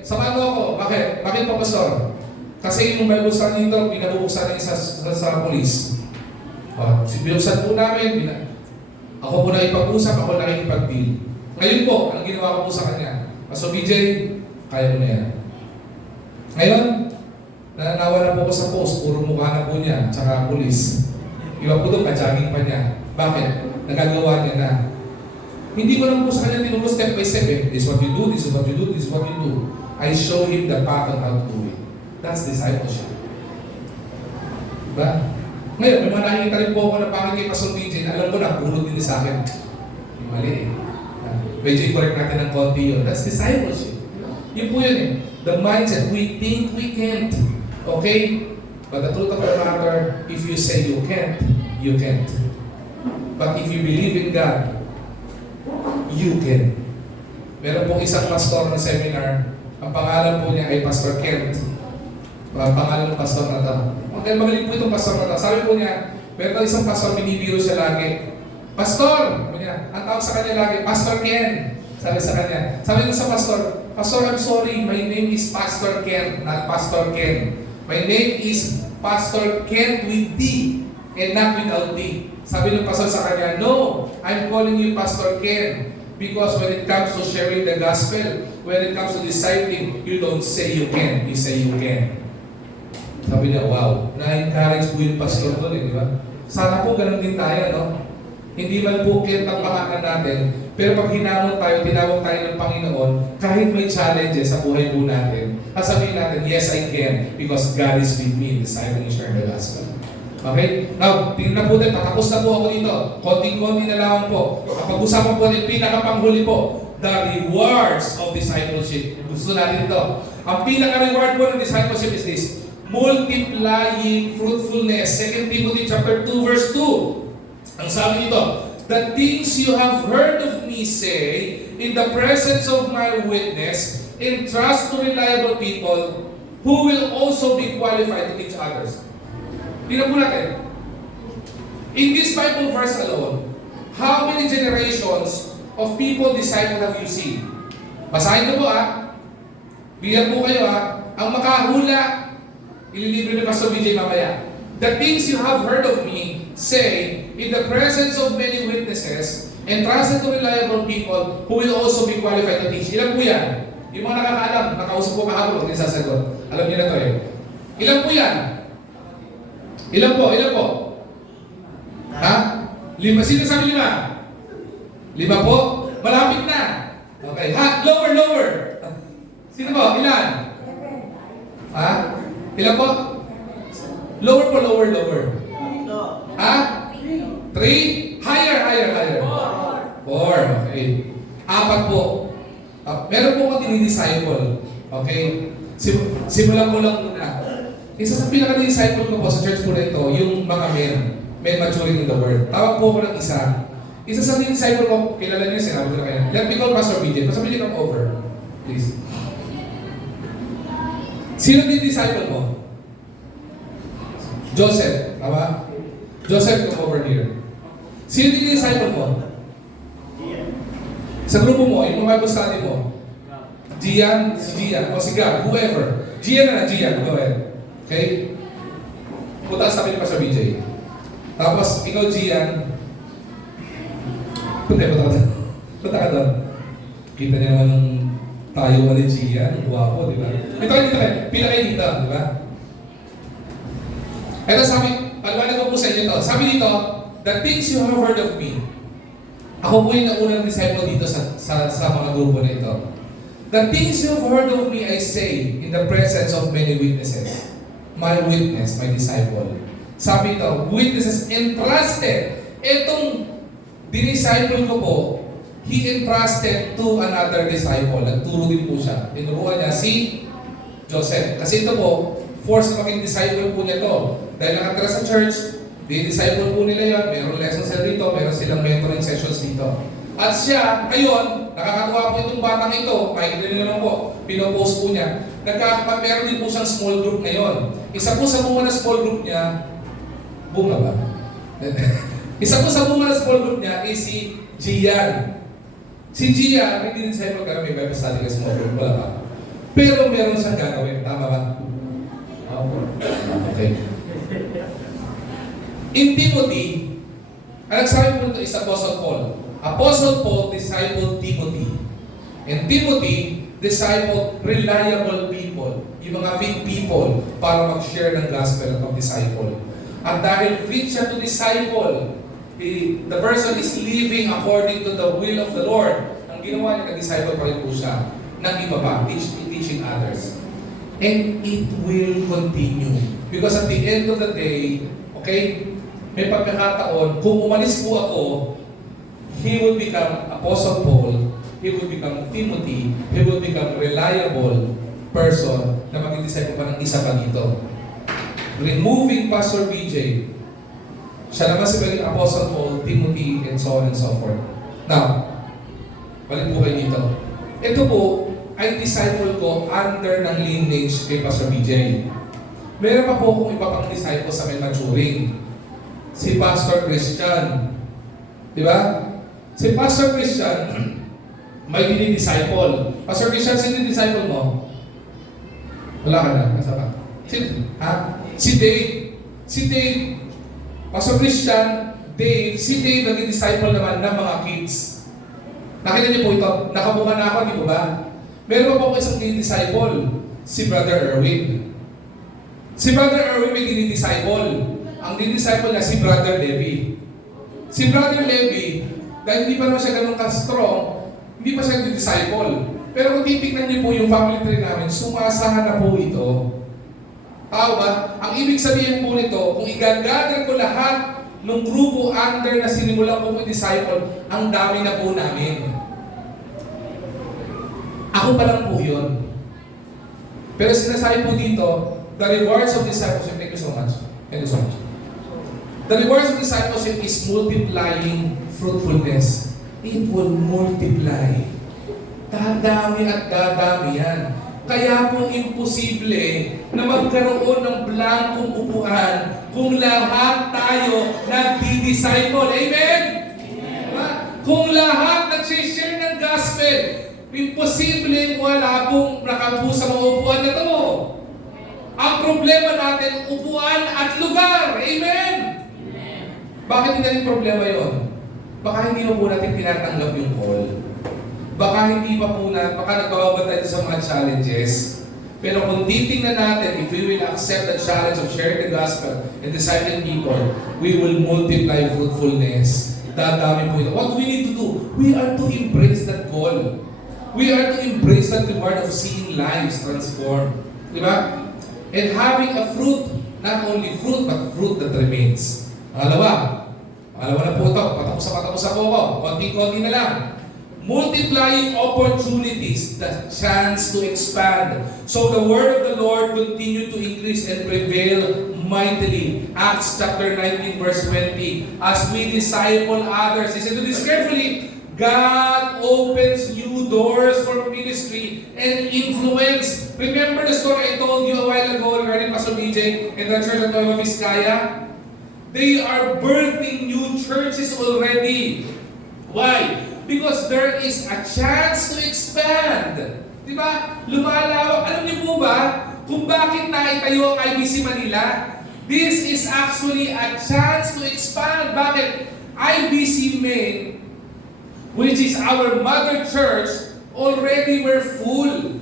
samahan mo ako. Bakit? Bakit pa, Pastor? Kasi yung Bible study nito, pinabubuksan niya sa polis. Binuksan po namin, ako po na ipag-usap, ako na ipag-deal. Ngayon po, ang ginawa ko po sa kanya, Pastor PJ, kaya mo na yan. Ngayon, nananawa na po ko sa post, puro mukha na po niya, tsaka pulis. Iba po doon, ka-jogging pa niya. Bakit? Nagagawa niya na. Hindi ko lang po sa kanya tinuro step by step eh. This is what you do, this is what you do, this is what you do. I show him the path on how to do it. That's discipleship. Diba? Ngayon, may mga nakikita rin po ako na pangit kay Pastor PJ na alam ko na, puro din sa akin. Mali eh. Medyo i-correct natin ng konti yun. That's discipleship. Yun po yun eh. The mindset, we think we can't. Okay? But the truth of the matter, if you say you can't, you can't. But if you believe in God, you can. Meron pong isang pastor ng seminar, ang pangalan po niya ay Pastor Kent. Ang pangalan ng pastor na ito. Magaling po itong pastor na ito. Sabi po niya, meron isang pastor, binibiro siya lagi. Pastor! Ang tawag sa kanya lagi, Pastor Ken. Sabi sa kanya. Sabi ko sa pastor, Pastor, I'm sorry, my name is Pastor Ken, not Pastor Ken. My name is Pastor Ken with D and not without D. Sabi ng pastor sa kanya, no, I'm calling you Pastor Ken because when it comes to sharing the gospel, when it comes to discipling, you don't say you can, you say you can. Sabi niya, wow, na-encourage po yung pastor doon eh, di ba? Sana po ganun din tayo, no? Hindi man po Ken ang pangalan natin, pero pag hinamon tayo, tinawag tayo ng Panginoon, kahit may challenges sa buhay po natin, sasabihin natin, yes, I can, because God is with me in deciding and sharing the gospel. Okay? Now, tingnan po tayo, patapos na po ako dito. Konting-konti na lang po. Kapag-usapan po natin, pinakapanghuli po, the rewards of discipleship. Gusto natin ito. Ang pinaka-reward po ng discipleship is this, multiplying fruitfulness. 2 Timothy chapter 2, verse 2. Ang sabi nito, the things you have heard of me say in the presence of my witness, entrust to reliable people who will also be qualified to teach others. Tingnan po natin. In this Bible verse alone, how many generations of people disciple have you seen? Basahin ko po Bilang po kayo Ang makahula, ililibre ni Pastor BJ mamaya. The things you have heard of me, say, in the presence of many witnesses, entrusted to reliable people who will also be qualified to teach. Ilan po yan? Yung mga nakakaalam, nakausap ko kahapon, huwag din sasagot. Alam niyo na to eh. Ilan po yan? Ilan po? Ilan po? Ha? 5. Sino sabi 5? 5 po? Malapit na. Okay. Lower, lower. Sino po? Ilan? Ha? Ilan po? Lower po, lower, lower. Ha? 3? Higher, higher, higher. 4. Okay. 4 po. Meron po akong dinidisciple. Okay? Simulan ko lang muna. Isa sa pinaka-disciple ko po sa church po na ito, yung mga men maturing in the word. Tawag po ko ng isa. Isa sa disciple ko, kilala niyo, sinabi ko na kayo. Let me call Pastor BJ. Pastor BJ, come over. Please. Sino din disciple mo? Joseph. Tama? Joseph, come over here. Sino din disciple mo? Sa grupo mo, yung Bible study mo. Gian, si Gian, o si Gab, whoever. Gian na, Gian. Go ahead. Okay? Punta sa akin ni Pastor BJ. Tapos, ikaw, Gian, punta ka doon. Kita niyo naman ng tayo ni Gian, ang guwapo, di ba? Ito kayo, pila kayo dito, di ba? Ito sabi, paliwanag ko po sa inyo to. Sabi dito, the things you have heard of me. Ako po yung naunang disciple dito sa mga grupo na ito. The things you have heard of me, I say, in the presence of many witnesses. My witness, my disciple. Sabi ito, witnesses entrusted. Itong dinisciple ko po, he entrusted to another disciple. Nagturo din po siya. Tinuruan niya si Joseph. Kasi ito po, force na maging disciple po niya to. Dahil nakatira sa church, di-disciple po nila yan. Meron lessons dito, meron silang mentoring sessions dito. At siya, ngayon, nakakatuwa po itong batang ito, makikita nyo naman po, pinopost po niya. Meron din po siyang small group ngayon. Isa po sa bunga na small group niya, bunga ba? Isa po sa bunga na small group niya is si Gian. Si Gian, may din-disciple ka na may Bible study ka small group, wala ba? Pero meron siyang gagawin, tama ba? Okay. In Timothy, ang nagsabi po ito is Apostle Paul. Apostle Paul discipled Timothy. And Timothy discipled reliable people, yung mga fit people, para mag-share ng gospel at mag-disciple. At dahil fit siya to disciple, the person is living according to the will of the Lord. Ang ginawa niya, nag-disciple pa rin po siya ng iba pa, teaching others. And it will continue. Because at the end of the day, okay, may pagkakataon, kung umalis po ako, he will become Apostle Paul, he will become Timothy, he will become reliable person na mag-disciple pa ng isa pa dito. Removing Pastor BJ, siya naman si maging Apostle Paul, Timothy, and so on and so forth. Now, balik po kayo dito. Ito po, ay disciple ko under ng lineage kay Pastor BJ. Meron pa po akong iba pang disciple sa may maturing. Si Pastor Christian. Di ba? Si Pastor Christian, may dinidisciple. Pastor Christian, sino yung disciple mo? Wala ka na. Nasa pa? Si Dave. Si Dave. Pastor Christian, Dave. Si Dave naging disciple naman ng mga kids. Nakita niyo po ito. Nakabuka na ako, di ba ba? Meron pa po isang dinidisciple. Si Brother Erwin. Si Brother Erwin may dinidisciple. Ang dinidisciple niya si Brother Levi. Si Brother Levi, dahil hindi pa naman siya ganun ka-strong, hindi pa siya disciple. Pero kung titignan niyo po yung family tree namin, sumasahan na po ito. Tao ba? Ang ibig sabihin po nito, kung igagather ko lahat ng grupo under na sinimulan ko yung disciple, ang dami na po namin. Ako pa lang po yun. Pero sinasabi po dito, the rewards of discipleship, thank you so much. Thank you so much. The rewards of discipleship is multiplying fruitfulness. It will multiply. Dadami at dadami yan. Kaya po imposible na magkaroon ng blankong upuan kung lahat tayo nagdi-disciple. Amen? Diba? Kung lahat nag-share ng gospel, imposible wala pong nakapo sa mga upuan na ito. Ang problema natin, upuan at lugar. Amen? Bakit hindi natin problema yon? Baka hindi po natin tinatanggap yung call. Baka hindi pa po na, baka nagbababa tayo sa mga challenges. Pero kung titingnan natin, if we will accept the challenge of sharing the gospel and discipling people, we will multiply fruitfulness. Dadami po ito. What do we need to do? We are to embrace that call. We are to embrace that reward of seeing lives transformed. Diba? And having a fruit, not only fruit, but fruit that remains. Pangalawa na po ito. Patapos ako ko. Konti-konti na lang. Multiplying opportunities, the chance to expand. So the word of the Lord continue to increase and prevail mightily. Acts chapter 19 verse 20. As we disciple others, listen to this carefully. God opens new doors for ministry and influence. Remember the story I told you a while ago regarding Pastor BJ and the church of Nueva Vizcaya? They are birthing new churches already. Why? Because there is a chance to expand. Diba? Lumalawak. Alam niyo po ba kung bakit naitayo ang IBC Manila? This is actually a chance to expand. Bakit? IBC Main, which is our mother church, already were full.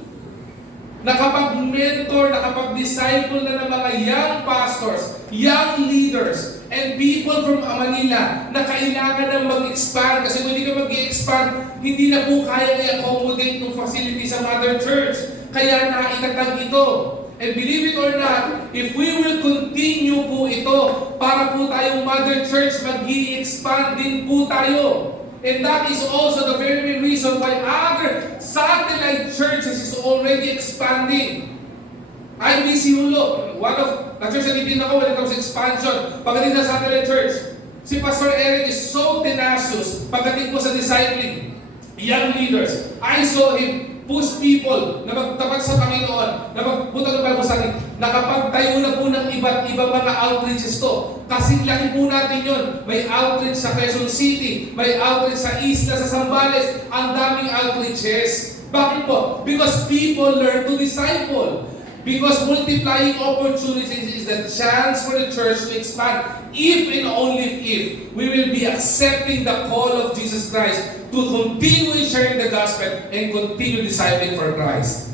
Nakapag-mentor, nakapag-disciple na ng mga young pastors, young leaders, and people from Manila na kailangan ng mag-expand. Kasi kung hindi ka mag-expand, hindi na po kaya i-accommodate ng facility sa mother church. Kaya naitatag ito. And believe it or not, if we will continue po ito, para po tayong mother church, mag-i-expand din po tayo. And that is also the very main reason why other satellite churches is already expanding. IBC Hulo, one of the church na titin ako when it comes to expansion, pagdating sa satellite church, si Pastor Eric is so tenacious pagdating po sa discipling, young leaders. I saw him push people na magtapat sa Panginoon, na magpunta ng Bible study, nakapagtayo na po ng iba't ibang mga outreaches to. Kasi laki po natin yun. May outreach sa Quezon City, may outreach sa Isla, sa Zambales, ang daming outreaches. Bakit po? Because people learn to disciple. Because multiplying opportunities is the chance for the church to expand if and only if we will be accepting the call of Jesus Christ to continue sharing the gospel and continue discipling for Christ.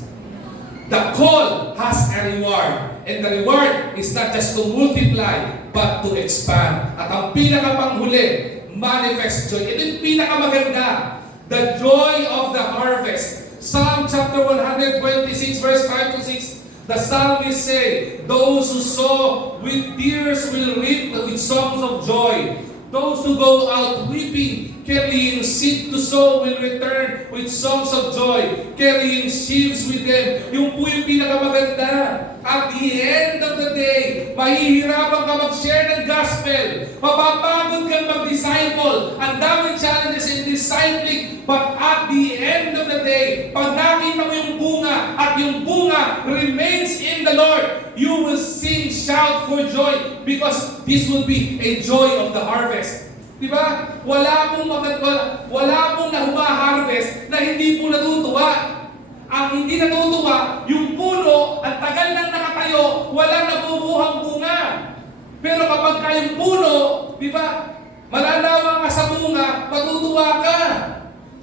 The call has a reward, and the reward is not just to multiply but to expand. At ang pinakapanghuli, manifest joy. Ito yung pinakamaganda, the joy of the harvest. Psalm chapter 126 verse 5 to 6. The psalmist say, those who sow with tears will reap with songs of joy. Those who go out weeping, carrying seed to sow, will return with songs of joy, carrying sheaves with them. Yung po yung pinakamaganda. At the end of the day, mahihirapan ka mag-share ng gospel. Mapapagod kang mag-disciple. Ang daming challenges in discipling. But at the end of the day, pag nakita mo yung bunga at yung bunga remains in the Lord, you will sing, shout for joy because this will be a joy of the harvest. Diba? Wala pong na humaharvest na hindi po natutuwa. Ang hindi natutuwa, yung puno, ang tagal nang nakatayo, walang nabubuhang bunga. Pero kapag kayong puno, di ba, malalawa ka sa bunga, matutuwa ka.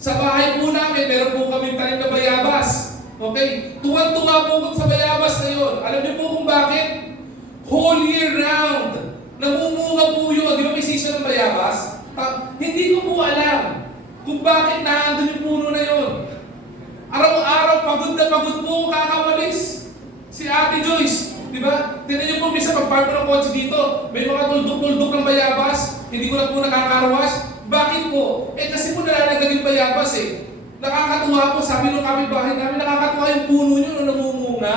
Sa bahay po namin, meron po kami tanim na bayabas. Okay? Tuwan-tuwa po sa bayabas na yun. Alam niyo po kung bakit? Whole year round, namumunga po yun. Di ba may season ng bayabas? Hindi ko po alam kung bakit naandun yung puno na yun. Araw-araw, pagod na pagod po kakawalis. Si Ate Joyce, di ba? Tignan niyo po, minsan pag-park ko ng kotse dito, may mga tuldok-tuldok ng bayabas, hindi ko na po nakakarwash. Bakit po? Kasi po nalalagdag yung bayabas eh. Nakakatuwa po, sabi ng kapitbahay namin, nakakatuwa yung puno nyo na namumunga.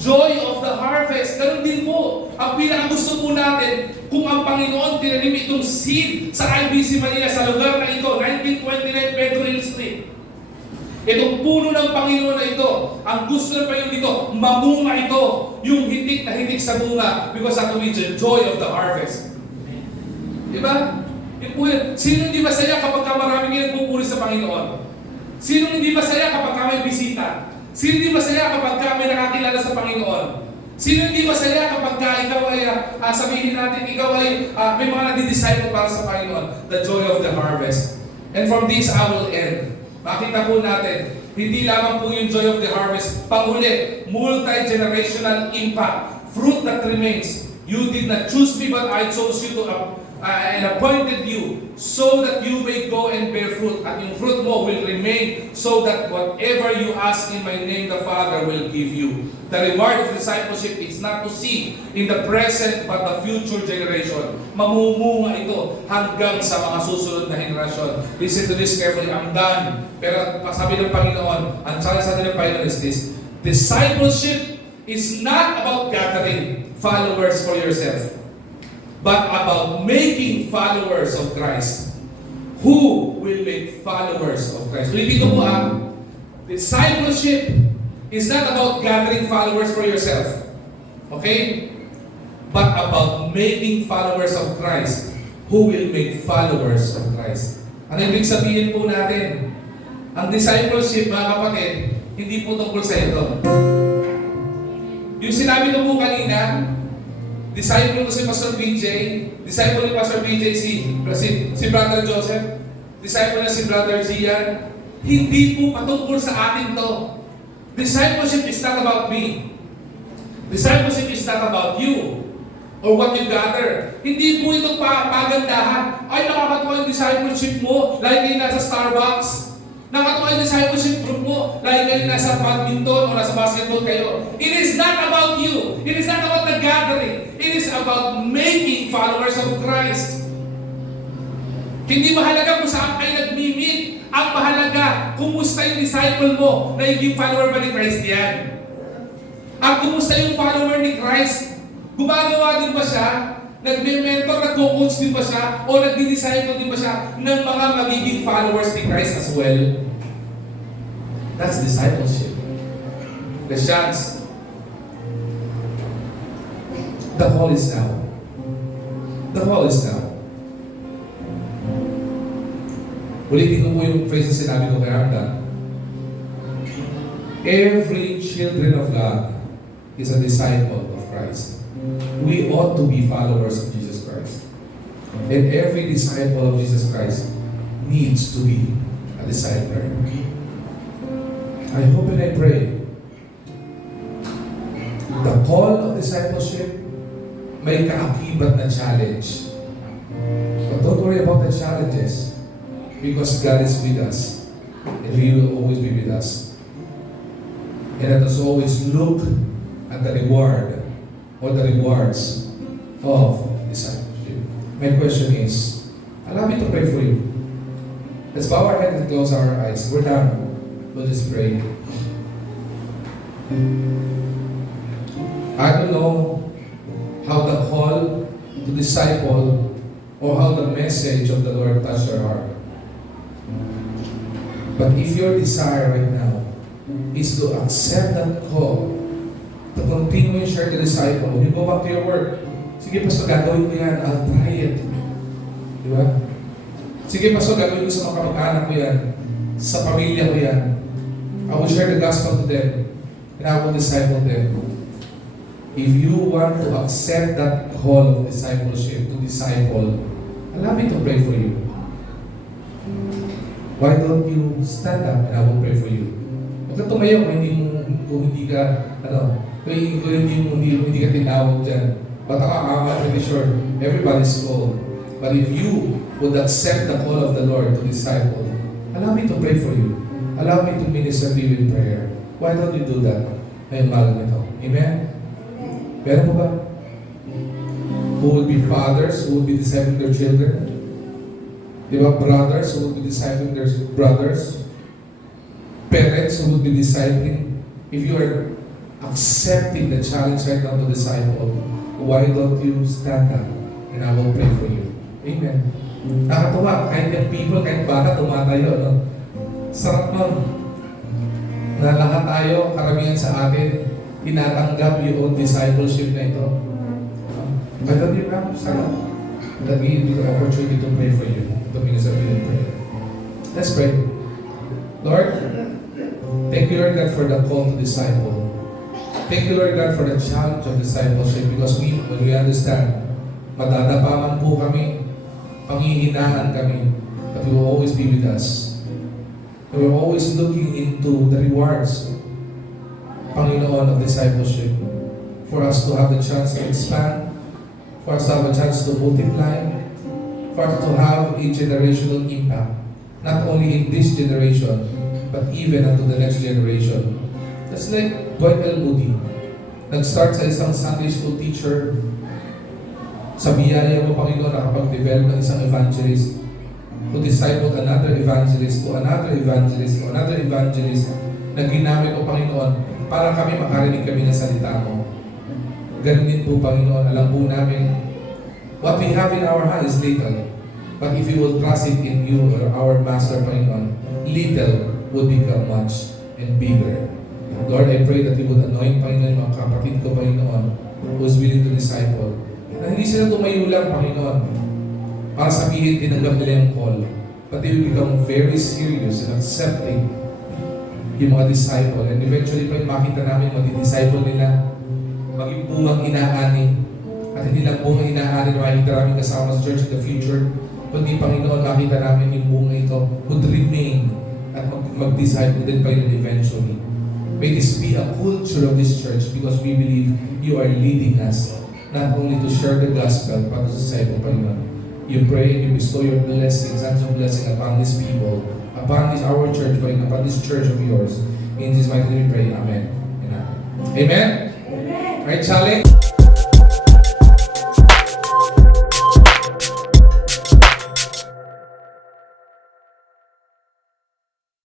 Joy of the harvest. Ganun din po. Ang pinakagusto po natin, kung ang Panginoon tinanim itong seed sa IBC Manila, sa lugar na ito, 1929 Pedro Hill Street. Itong puno ng Panginoon na ito, ang gusto ng Panginoon dito, mamunga ito, yung hitik na hitik sa bunga, because that will be the joy of the harvest. Diba? Sino hindi masaya kapag maraming nagpupuri sa Panginoon? Sino hindi masaya kapag may bisita? Sino hindi masaya kapag may nakakilala sa Panginoon? Sino hindi masaya kapag ikaw ay, sabihin natin, ikaw ay may mga nagdi-disciple para sa Panginoon? The joy of the harvest. And from this, I will end. Makita po natin, hindi lamang po yung joy of the harvest, panghuli, multi-generational impact, fruit that remains. You did not choose me, but I chose you and appointed you so that you may go and bear fruit. At yung fruit mo will remain so that whatever you ask in my name, the Father will give you. The reward of discipleship is not to see in the present but the future generation. Mamumunga ito hanggang sa mga susunod na henerasyon. Listen to this carefully. I'm done. Pero sabi ng Panginoon, ang challenge sa ng Panginoon is this: discipleship is not about gathering followers for yourself, but about making followers of Christ. Who will make followers of Christ? Ulitin ko po discipleship is not about gathering followers for yourself. Okay? But about making followers of Christ. Who will make followers of Christ? Ano ibig sabihin po natin? Ang discipleship, mga kapatid, hindi po tungkol sa ito. Yung sinabi ko po kanina, Disciple ko si Pastor BJ. Disciple ni Pastor BJ si Brother Joseph. Disciple na si Brother Gian. Hindi po patungkol sa atin to. Discipleship is not about me. Discipleship is not about you or what you gather. Hindi po ito pagandahan. Ay, nakakatuwa yung discipleship mo, like kayo nasa Starbucks. Nakakatuwa yung discipleship group mo, like kayo nasa badminton o nasa basketball kayo. It is not about you. It is not about the gathering. It is about making followers of Christ. Hindi mahalaga kung saan kayo nag-meet. Ang mahalaga, kumusta yung disciple mo na yung follower ba ni Christ yan? Ang kumusta yung follower ni Christ? Gumagawa din ba siya? Nagme-mentor, nagko-coach din ba siya? O nagdi-disciple din ba siya ng mga magiging followers ni Christ as well? That's discipleship. Christians, the call is now. The call is now. Ulitin ko po yung phrase na sinabi ko kay Ramda. Every children of God is a disciple of Christ. We ought to be followers of Jesus Christ. And every disciple of Jesus Christ needs to be a disciple. I hope and I pray the call of discipleship may kaakibat na challenge. But don't worry about the challenges. Because God is with us, and He will always be with us. And let us always look at the reward or the rewards of discipleship. My question is, allow me to pray for you. Let's bow our heads and close our eyes. We're done. We'll just pray. I don't know how the call to disciple or how the message of the Lord touched your heart. But if your desire right now is to accept that call, to continue and share the disciple, you go back to your work. Sige, Pastor, gagawin ko yan. I'll try it. Di ba? Sige, Pastor, gagawin ko sa mga kamag-anak ko yan. Sa pamilya ko yan. I will share the gospel to them. And I will disciple them. If you want to accept that call of discipleship, to disciple, allow me to pray for you. Why don't you stand up and I will pray for you? Huwag ka tumayo kung hindi ka tinawag dyan. But I'm pretty sure everybody's called. But if you would accept the call of the Lord to disciple, allow me to pray for you. Allow me to minister to you in prayer. Why don't you do that ngayong malam nito? Amen? Meron mo ba? Who will be fathers, who will be discipling their children? Diba, brothers who will be discipling their brothers, parents who will be discipling. If you are accepting the challenge right now to disciple, why don't you stand up and I will pray for you? Amen. Nakatuwa, kahit yung people, kahit bata, tumatayo, no? Sarap nun. Na lahat tayo, karamihan sa atin, tinatanggap yung discipleship na ito. But don't you come, sarap. That we give you the opportunity to pray for you. To minister to you in prayer. Let's pray. Lord, thank you, Lord God, for the call to disciple. Thank you, Lord God, for the challenge of discipleship because when we understand, madadapaman po kami, panghihinaan kami, but you will always be with us. And we're always looking into the rewards, Panginoon, of discipleship for us to have the chance to expand, for us to have a chance to multiply, for us to have a generational impact, not only in this generation, but even unto the next generation. That's like Dwight L. Moody. Nag-start sa isang Sunday school teacher. Sa biyaya mo, Panginoon, nakapag-develop ng isang evangelist who discipled another evangelist to another evangelist to another evangelist na ginamit mo, Panginoon, para kami makarinig kami ng salita mo. Ganun din po, Panginoon, alam po namin what we have in our hand is little. But if we will trust it in you or our Master, Panginoon, little will become much and bigger. Lord, I pray that you would anoint, Panginoon, mga kapatid ko, Panginoon, who is willing to disciple. Na hindi sila tumayo lang, Panginoon, para sabihin, tinanggap nila yung call. But they will become very serious in accepting yung mga disciple. And eventually, makita namin, mag-disciple nila, maging bungang inaani At hindi lang bunga inaari na makikita namin kasama sa church in the future, kundi Panginoon, makita namin yung bunga ito would remain at mag-disciple din pa rin eventually. May this be a culture of this church because we believe you are leading us not only to share the gospel but to disciple Panginoon. You pray and you bestow your blessings, hands of blessing upon these people, upon this our church, Panginoon, upon this church of yours. In Jesus' mighty name we pray. Amen. And amen. Amen. Right, challenge.